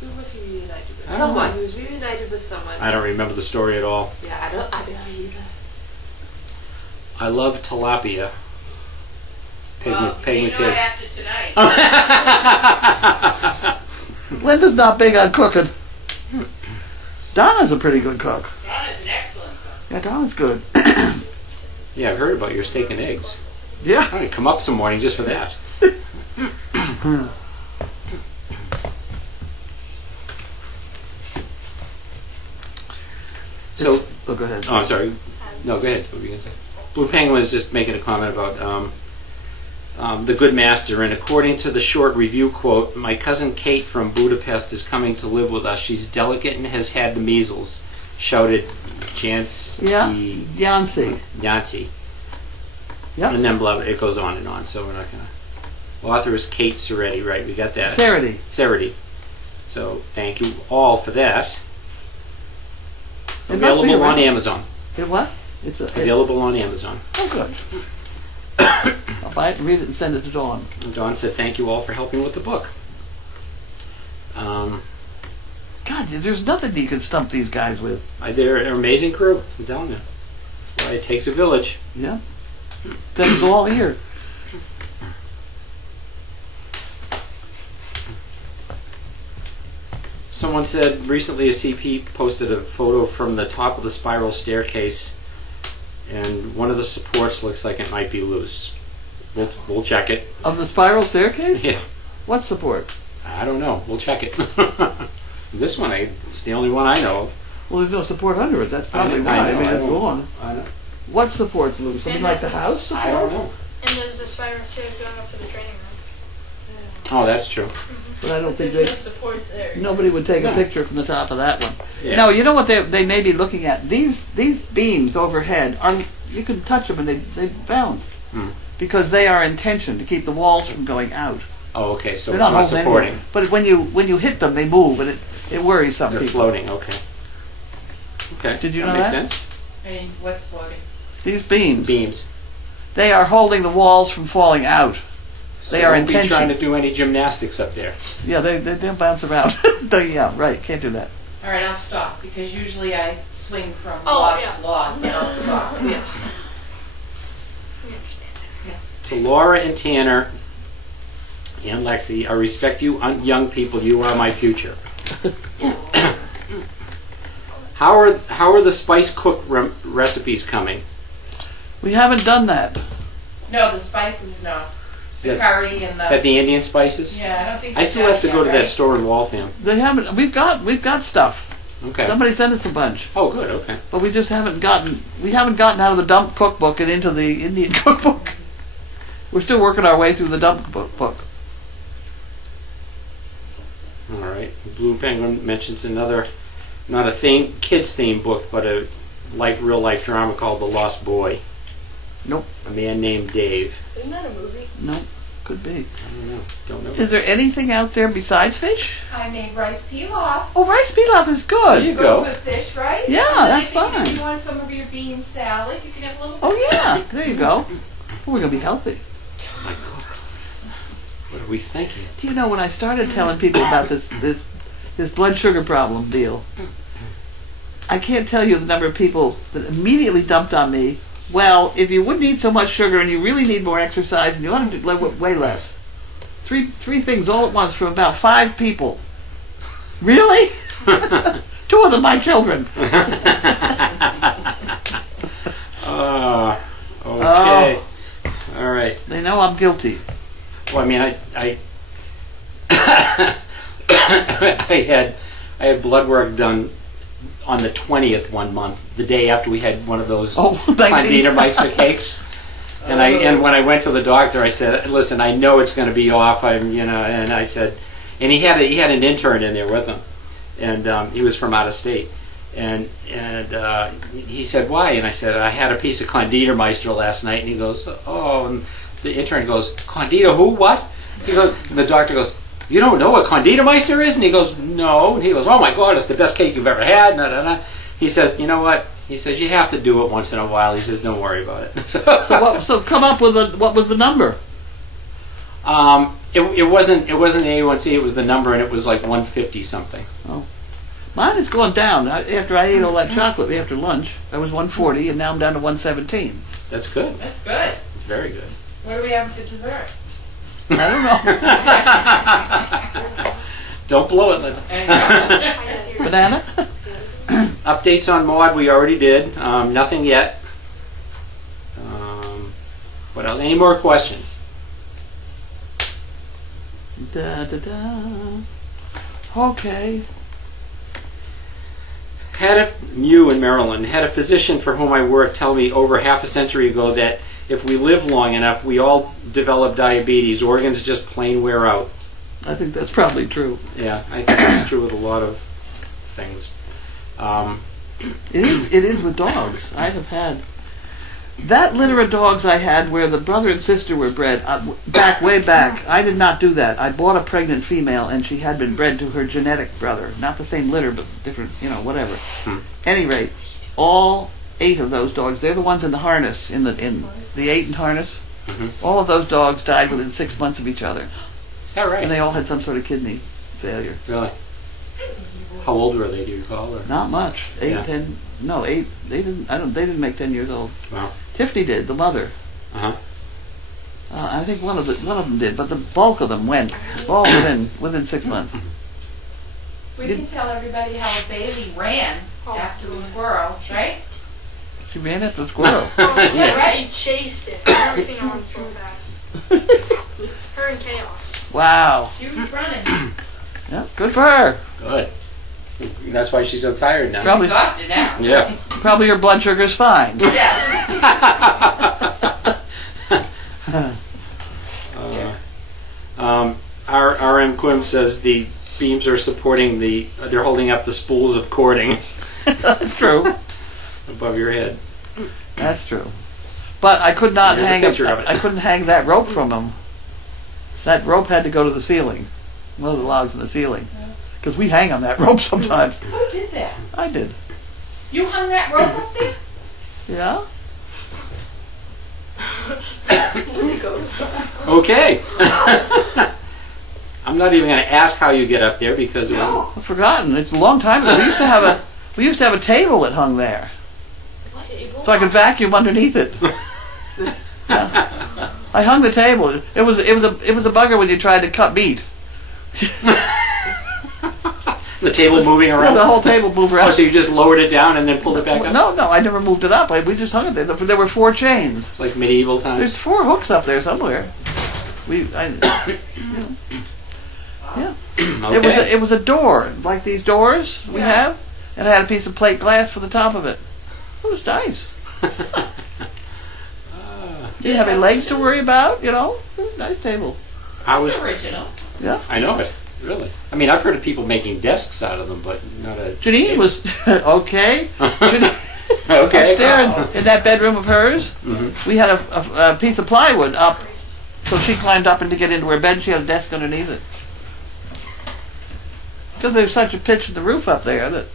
Who was he reunited with? I don't Someone. know. He was reunited with someone. I don't remember the story at all. Yeah, I don't either. I love tilapia. Pig Well, pig you know pig. after tonight. Linda's not big on cooking. Donna's a pretty good cook. Donna's an excellent cook. Yeah, Donna's good. Yeah, I've heard about your steak and eggs. Yeah. I'm gonna come up some morning just for that. So, Oh, go ahead. oh, I'm sorry. No, go ahead. What were you gonna say? Blue Penguin was just making a comment about the Good Master, and according to the short review quote, my cousin Kate from Budapest is coming to live with us. She's delicate and has had the measles, shouted Yeah. Yancy. Yancy. Yep. And then blah, it goes on and on, so we're not gonna. Author is Kate Seredy, right? We got that. Seredy. Seredy. So thank you all for that. It must be Available on around. Amazon. It what? It's Available on Amazon. Oh, good. I'll buy it and read it and send it to Dawn. And Dawn said thank you all for helping with the book. God, there's nothing you can stump these guys with. They're an amazing crew, I'm telling you. Well, it takes a village. Yeah. Them's all here. Someone said recently a CP posted a photo from the top of the spiral staircase, and one of the supports looks like it might be loose. We'll check it. Of the spiral staircase? Yeah, What support? I don't know. We'll check it. This one, it's the only one I know of. Well, there's no support under it. That's probably I why. I know, mean, I it's don't- gone. I don't, What support's loose? Something like the house support? I don't know. And there's the spiral stairs going up to the training room. Oh, that's true. But I don't think There's no they... supports there. Nobody would take a No. picture from the top of that one. Yeah. No, you know what they may be looking at? These beams overhead, are you can touch them and they bounce. Hmm. Because they are intention to keep the walls from going out. Oh, okay. So They're it's not holding supporting. anything. But when you hit them, they move, and it worries some They're people. floating. Okay. Okay. Did you that know makes that? sense. I mean, what's floating? These beams, Beams. they are holding the walls from falling out. They are Don't be trying intention. to do any gymnastics up there. Yeah, they bounce around. Yeah, right. Can't do that. All right, I'll stop, because usually I swing from Oh, log yeah. to log, but I'll stop. We understand. To Laura and Tanner and Lexi, I respect you young people. You are my future. How are the spice cook recipes coming? We haven't done that. No, the spices, no. The Yeah. curry and At the, the Indian spices? yeah, I don't think. I they've still done have to it go yet, to right? that store in Waltham. They haven't. We've got stuff. Okay. Somebody sent us a bunch, Oh, good. Okay. but we just haven't gotten. We haven't gotten out of the dump cookbook and into the Indian cookbook. We're still working our way through the dump book. All right. Blue Penguin mentions another, not a kids theme book, but a real life drama called The Lost Boy. Nope. A man named Dave. Isn't that a movie? Nope. Could be. Don't know. Is there anything out there besides fish? I made rice pilaf. Oh, rice pilaf is There good. you Goes go. with fish, right? Yeah, And that's I think fine. If you want some of your bean salad, you can have a little. Oh yeah, there you go. We're gonna be healthy. My God. What are we thinking? Do you know when I started telling people about this blood sugar problem deal? I can't tell you the number of people that immediately dumped on me. Well, if you wouldn't eat so much sugar and you really need more exercise and you want to do way less. Three things all at once from about 5 people. Really? 2 of them my children. Okay. All right. They know I'm guilty. Well, I mean, I I had blood work done on the 20th one month, the day after we had one of those Oh, thank you. Meister cakes. And when I went to the doctor, I said, "Listen, I know it's going to be off." And I said, and he had an intern in there with him, and he was from out of state, and he said, "Why?" And I said, "I had a piece of Condita Meister last night." And he goes, "Oh," and the intern goes, "Condita who? What?" He goes, and the doctor goes, "You don't know what Condita Meister is?" And he goes, "No." And he goes, "Oh my God, it's the best cake you've ever had." He says, "You know what?" He says, "You have to do it once in a while." He says, "Don't worry about it." So come up with what was the number? It wasn't the A1C. It was the number, and it was like 150 something. Mine is going down. After I ate all that chocolate after lunch, I was 140, and now I'm down to 117. That's good. That's good. It's very good. What do we have for dessert? I don't know. Don't blow it, Linda. Banana? Updates on Maud, we already did. Nothing yet. What else? Any more questions? Da, da, da. Okay. Mew in Maryland had a physician for whom I work tell me over half a century ago that if we live long enough, we all develop diabetes. Organs just plain wear out. I think that's probably true. Yeah, I think that's true with a lot of things. It is with dogs. I have had that litter of dogs I had where the brother and sister were bred way back. I did not do that. I bought a pregnant female and she had been bred to her genetic brother. Not the same litter, but different, whatever. Any rate, all 8 of those dogs, they're the ones in the harness, in the 8 in harness. All of those dogs died within 6 months of each other. Is that right? And they all had some sort of kidney failure. Really? How old were they, do you recall? Or? Not much. 8, Yeah. 10. No, 8. They didn't. They didn't make 10 years old. Wow. Tiffany did, the mother. Uh-huh. I think one of them did, but the bulk of them went all within 6 months. We can tell everybody how a Bailey ran after the squirrel, right? She ran after the squirrel. Yeah, right. She chased it. I've never seen her run so fast. Her in chaos. Wow. She was running. Yeah, good for her. Good. That's why she's so tired now. Probably, Exhausted now. Yeah. probably her blood sugar's fine. Yes. Our RM Quim says the beams are supporting they're holding up the spools of cording That's true. above your head. That's true. But I could not There's a hang picture of it. I couldn't hang that rope from him. That rope had to go to the ceiling. One of the logs in the ceiling. Because we hang on that rope sometimes. Who did that? I did. You hung that rope up there? Yeah? Okay. I'm not even going to ask how you get up there because well, I've forgotten. It's a long time ago. We used to have a table that hung there, so I could vacuum underneath it. Yeah. I hung the table. It was a bugger when you tried to cut meat. the table moving Yeah, around. the whole table moved around. Oh, so you just lowered it down and then pulled it back up? No, I never moved it up. We just hung it there. There were 4 chains. Like medieval times? There's 4 hooks up there somewhere. Yeah. Okay. It was a door, like these doors we have, and it had a piece of plate glass for the top of it. It was nice. Didn't have any legs to worry about, you know. It was a nice table. It's original. Yeah. I know it, really. I mean, I've heard of people making desks out of them, but not a... Janine was okay. Janine, Okay. upstairs in that bedroom of hers, we had a piece of plywood up, so she climbed up and to get into her bed, she had a desk underneath it. Because there's such a pitch in the roof up there that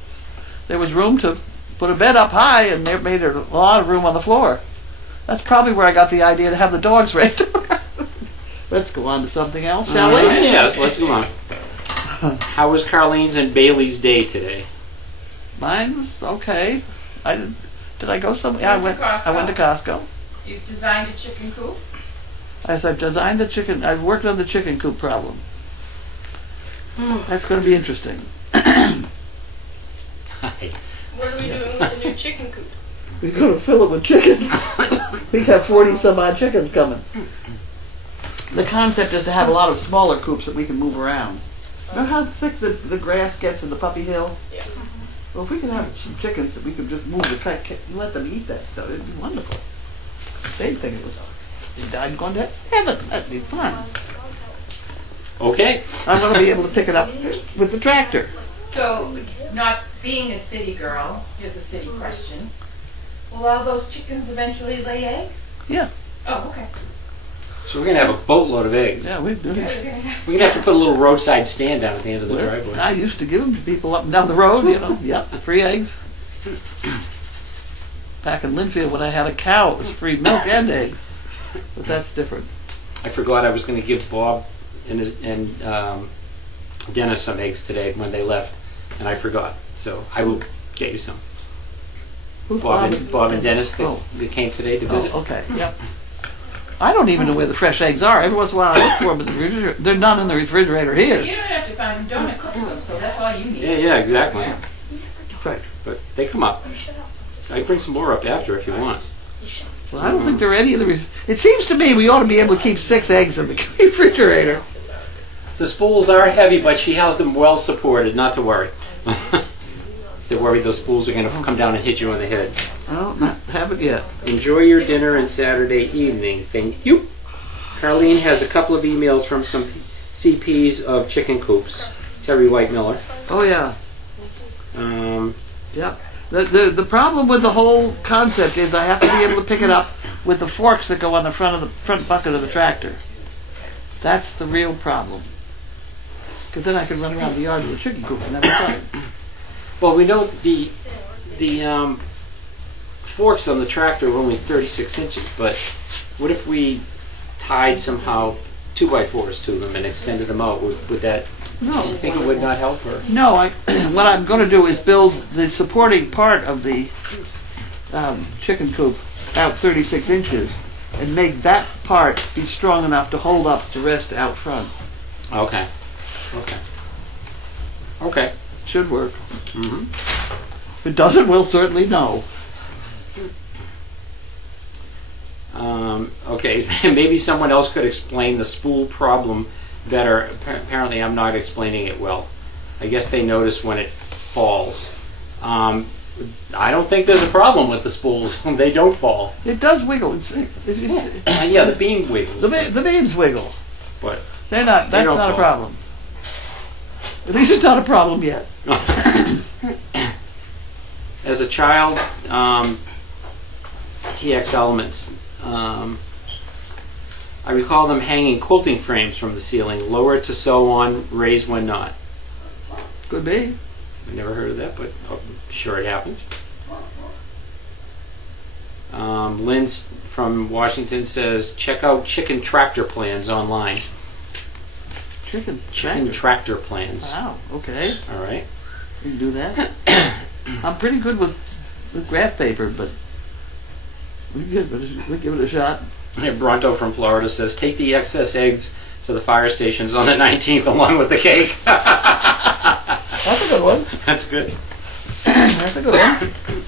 there was room to put a bed up high, and there made a lot of room on the floor. That's probably where I got the idea to have the dogs raised. Let's go on to something else, shall we? Yes, let's go on. How was Carlene's and Bailey's day today? Mine was okay. Did I go somewhere? Yeah, I went to Costco. You've designed a chicken coop? As I've designed the chicken, I've worked on the chicken coop problem. That's going to be interesting. What are we doing with the new chicken coop? We're going to fill it with chickens. We have 40 some odd chickens coming. The concept is to have a lot of smaller coops that we can move around. Know how thick the grass gets in the puppy hill? Yeah. Well, if we could have some chickens that we could just move the cut and let them eat that stuff, it'd be wonderful. They'd think it was, I'm going to heaven. That'd be fun. Okay. I'm going to be able to pick it up with the tractor. So, not being a city girl, here's a city question. Will all those chickens eventually lay eggs? Yeah. Oh, okay. So we're going to have a boatload of eggs. Yeah, we do. We're going to have to put a little roadside stand down at the end of the driveway. I used to give them to people up and down the road, you know. Yep, free eggs. Back in Linfield when I had a cow, it was free milk and eggs. But that's different. I forgot I was going to give Bob and Dennis some eggs today when they left, and I forgot. So I will get you some. Who's Bob and Dennis that came today to visit. Oh, okay, yep. I don't even know where the fresh eggs are. Every once in a while I look for them in the refrigerator. They're not in the refrigerator here. You don't have to find them. Donna cooks them, so that's all you need. Yeah, exactly. Right. But they come up. I can bring some more up after if you want. Well, I don't think there are any of the... It seems to me we ought to be able to keep 6 eggs in the refrigerator. The spools are heavy, but she has them well supported, not to worry. They're worried those spools are going to come down and hit you on the head. Oh, not haven't yet. Enjoy your dinner and Saturday evening. Thank you. Carlene has a couple of emails from some CPs of chicken coops. Terry White Miller. Oh, yeah. Yep. The problem with the whole concept is I have to be able to pick it up with the forks that go on the front bucket of the tractor. That's the real problem. Because then I can run around the yard with a chicken coop and have fun. Well, we know the forks on the tractor are only 36 inches, but what if we tied somehow 2x4s to them and extended them out? Would that? No. You think it would not help her? No, what I'm going to do is build the supporting part of the chicken coop out 36 inches and make that part be strong enough to hold up the rest out front. Okay. Okay. Okay. Should work. Mm-hmm. If it doesn't, we'll certainly know. Okay, maybe someone else could explain the spool problem better. Apparently I'm not explaining it well. I guess they notice when it falls. I don't think there's a problem with the spools. They don't fall. It does wiggle. Yeah, the beam wiggles. The beams wiggle. But They're not. That's don't not a fall. problem. At least it's not a problem yet. As a child, TX Elements, I recall them hanging quilting frames from the ceiling, lower to sew on, raised when not. Could be. I never heard of that, but I'm sure it happened. Lynn from Washington says, check out chicken tractor plans online. Chicken Chicken tractor plans. Wow, okay. All right. You can do that. I'm pretty good with graph paper, but we give it a shot. Bronto from Florida says, take the excess eggs to the fire stations on the 19th along with the cake. That's a good one. That's good. That's a good one.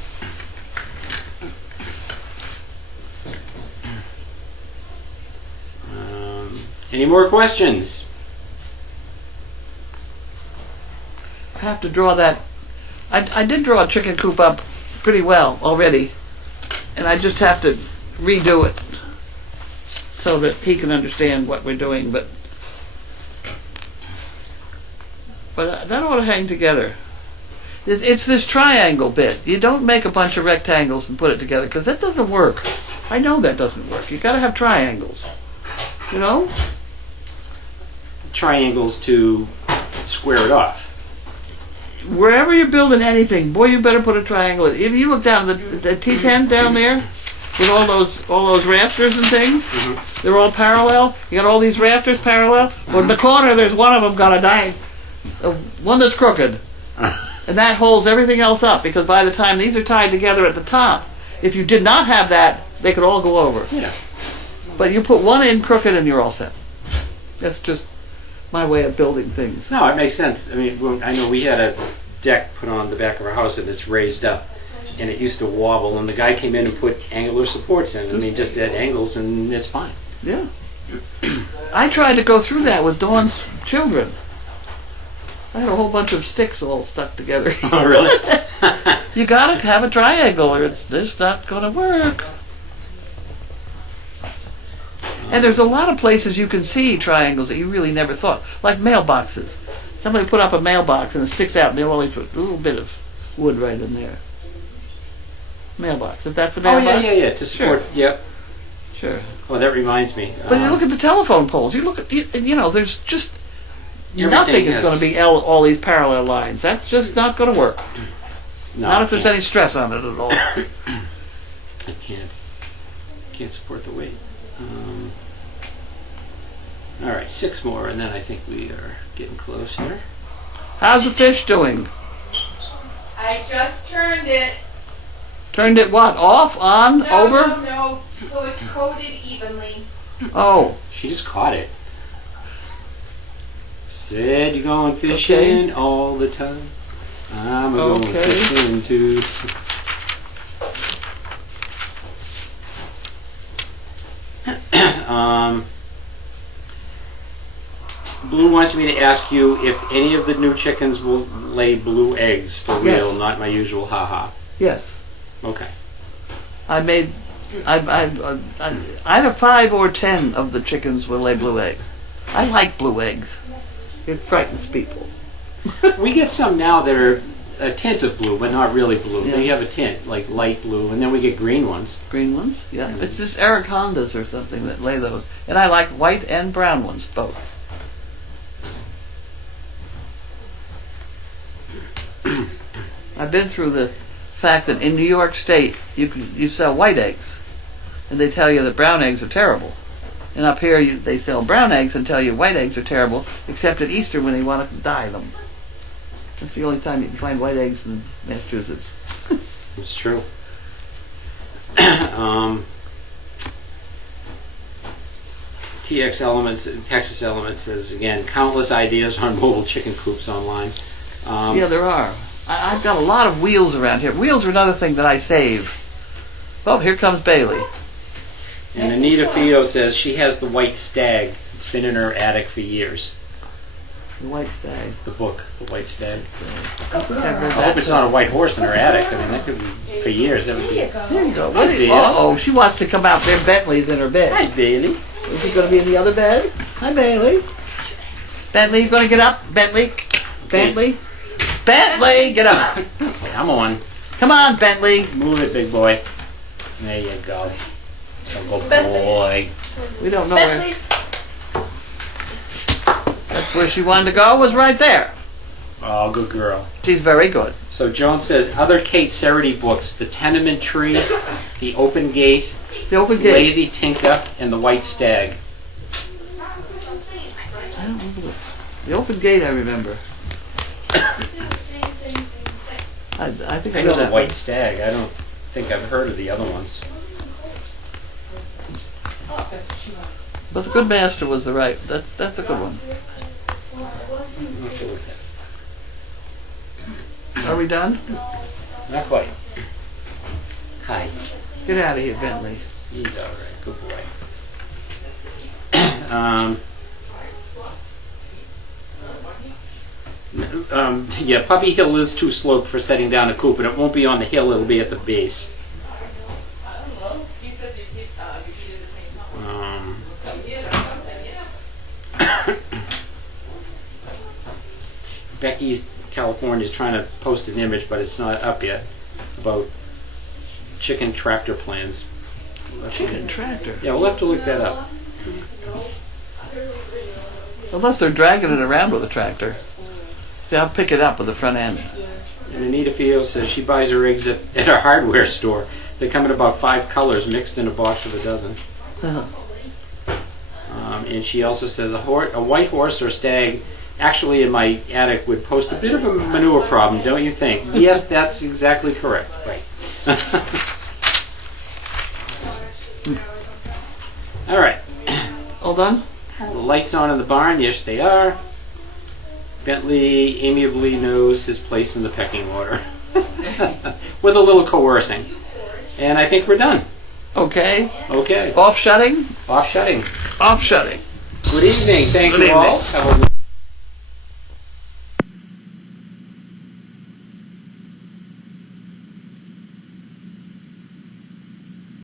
Any more questions? I have to draw that. I did draw a chicken coop up pretty well already, and I just have to redo it so that he can understand what we're doing. But that ought to hang together. It's this triangle bit. You don't make a bunch of rectangles and put it together, because that doesn't work. I know that doesn't work. You got to have triangles. You know? Triangles to square it off. Wherever you're building anything, boy, you better put a triangle in. If you look down at the T10 down there, with all those rafters and things, they're all parallel. You got all these rafters parallel. Well, in the corner, there's one of them got one that's crooked, and that holds everything else up. Because by the time these are tied together at the top, if you did not have that, they could all go over. Yeah. But you put one in crooked, and you're all set. That's just my way of building things. No, it makes sense. I mean, I know we had a deck put on the back of our house and it's raised up, and it used to wobble, and the guy came in and put angular supports in, and he just did angles, and it's fine. Yeah. I tried to go through that with Dawn's children. I had a whole bunch of sticks all stuck together. Oh, really? You gotta have a triangle or it's not gonna work. And there's a lot of places you can see triangles that you really never thought. Like mailboxes. Somebody put up a mailbox and it sticks out, and they'll always put a little bit of wood right in there. Mailbox. If that's a Oh, mailbox. yeah. To support. Sure. Yep. Sure. Oh, that reminds me. But you look at the telephone poles. You look at, there's just Everything nothing is has- going to be all these parallel lines. That's just not going to work. No, Not if there's can't. any stress on it at all. I can't support the weight. All right, 6 more, and then I think we are getting close here. How's the fish doing? I just turned it. Turned it what? Off? On? No, over? no, so it's coated evenly. Oh. She just caught it. Said you're going fishing all the time. I'm going fishing too. Blue wants me to ask you if any of the new chickens will lay blue eggs for real, Yes. not my usual haha. Yes. Okay. I either 5 or 10 of the chickens will lay blue eggs. I like blue eggs. It frightens people. We get some now that are a tint of blue, but not really blue. Yeah. They have a tint, like light blue, and then we get green ones. Green ones? Yeah. It's this Eric Hondas or something that lay those. And I like white and brown ones, both. I've been through the fact that in New York State you sell white eggs, and they tell you that brown eggs are terrible. And up here they sell brown eggs and tell you white eggs are terrible, except at Easter when they want to dye them. That's the only time you can find white eggs in Massachusetts. It's true. TX Elements, Texas Elements says again, countless ideas on mobile chicken coops online. Yeah, there are. I've got a lot of wheels around here. Wheels are another thing that I save. Oh, here comes Bailey. And Anita Fido says she has the White Stag. It's been in her attic for years. The White Stag. The book, The White Stag. I've read I that hope it's too. not a white horse in her attic. I mean, that could be for years. That would be. There you go. Hi, Uh-oh, she wants to come out there. Bentley's in her bed. Hi, Bailey. Is she going to be in the other bed? Hi, Bailey. Bentley, you going to get up? Bentley? Bentley? Bentley, get up. Come on. Come on, Bentley. Move it, big boy. There you go. Good boy. We don't know where. That's where she wanted to go, was right there. Oh, good girl. She's very good. So Joan says, other Kate Serity books, The Tenement Tree, the open gate, The open gate. lazy tinker, and the white stag. I don't remember the open gate. I remember. I think I I know know the that white stag. I don't think I've heard of the other ones. But the Good Master was the right. That's a good one. I'm not sure what that- Are we done? Not quite. Hi. Get out of here, Bentley. He's all right. Good boy. Yeah, Puppy Hill is too sloped for setting down a coop, and it won't be on the hill. It'll be at the base. Becky, California, is trying to post an image, but it's not up yet, about chicken tractor plans. Chicken tractor. Yeah, we'll have to look that up. Unless they're dragging it around with a tractor. See, I'll pick it up with the front end. And Anita Fields says she buys her eggs at a hardware store. They come in about 5 colors mixed in a box of a dozen. Uh-huh. And she also says a white horse or stag actually in my attic would pose a bit of a manure problem, don't you think? Yes, that's exactly correct. Right. All right. All done? The lights on in the barn. Yes, they are. Bentley amiably knows his place in the pecking order. With a little coercing. And I think we're done. Okay. Okay. Off shutting? Off shutting. Off shutting. Good evening. Thank Good you all. evening. Have a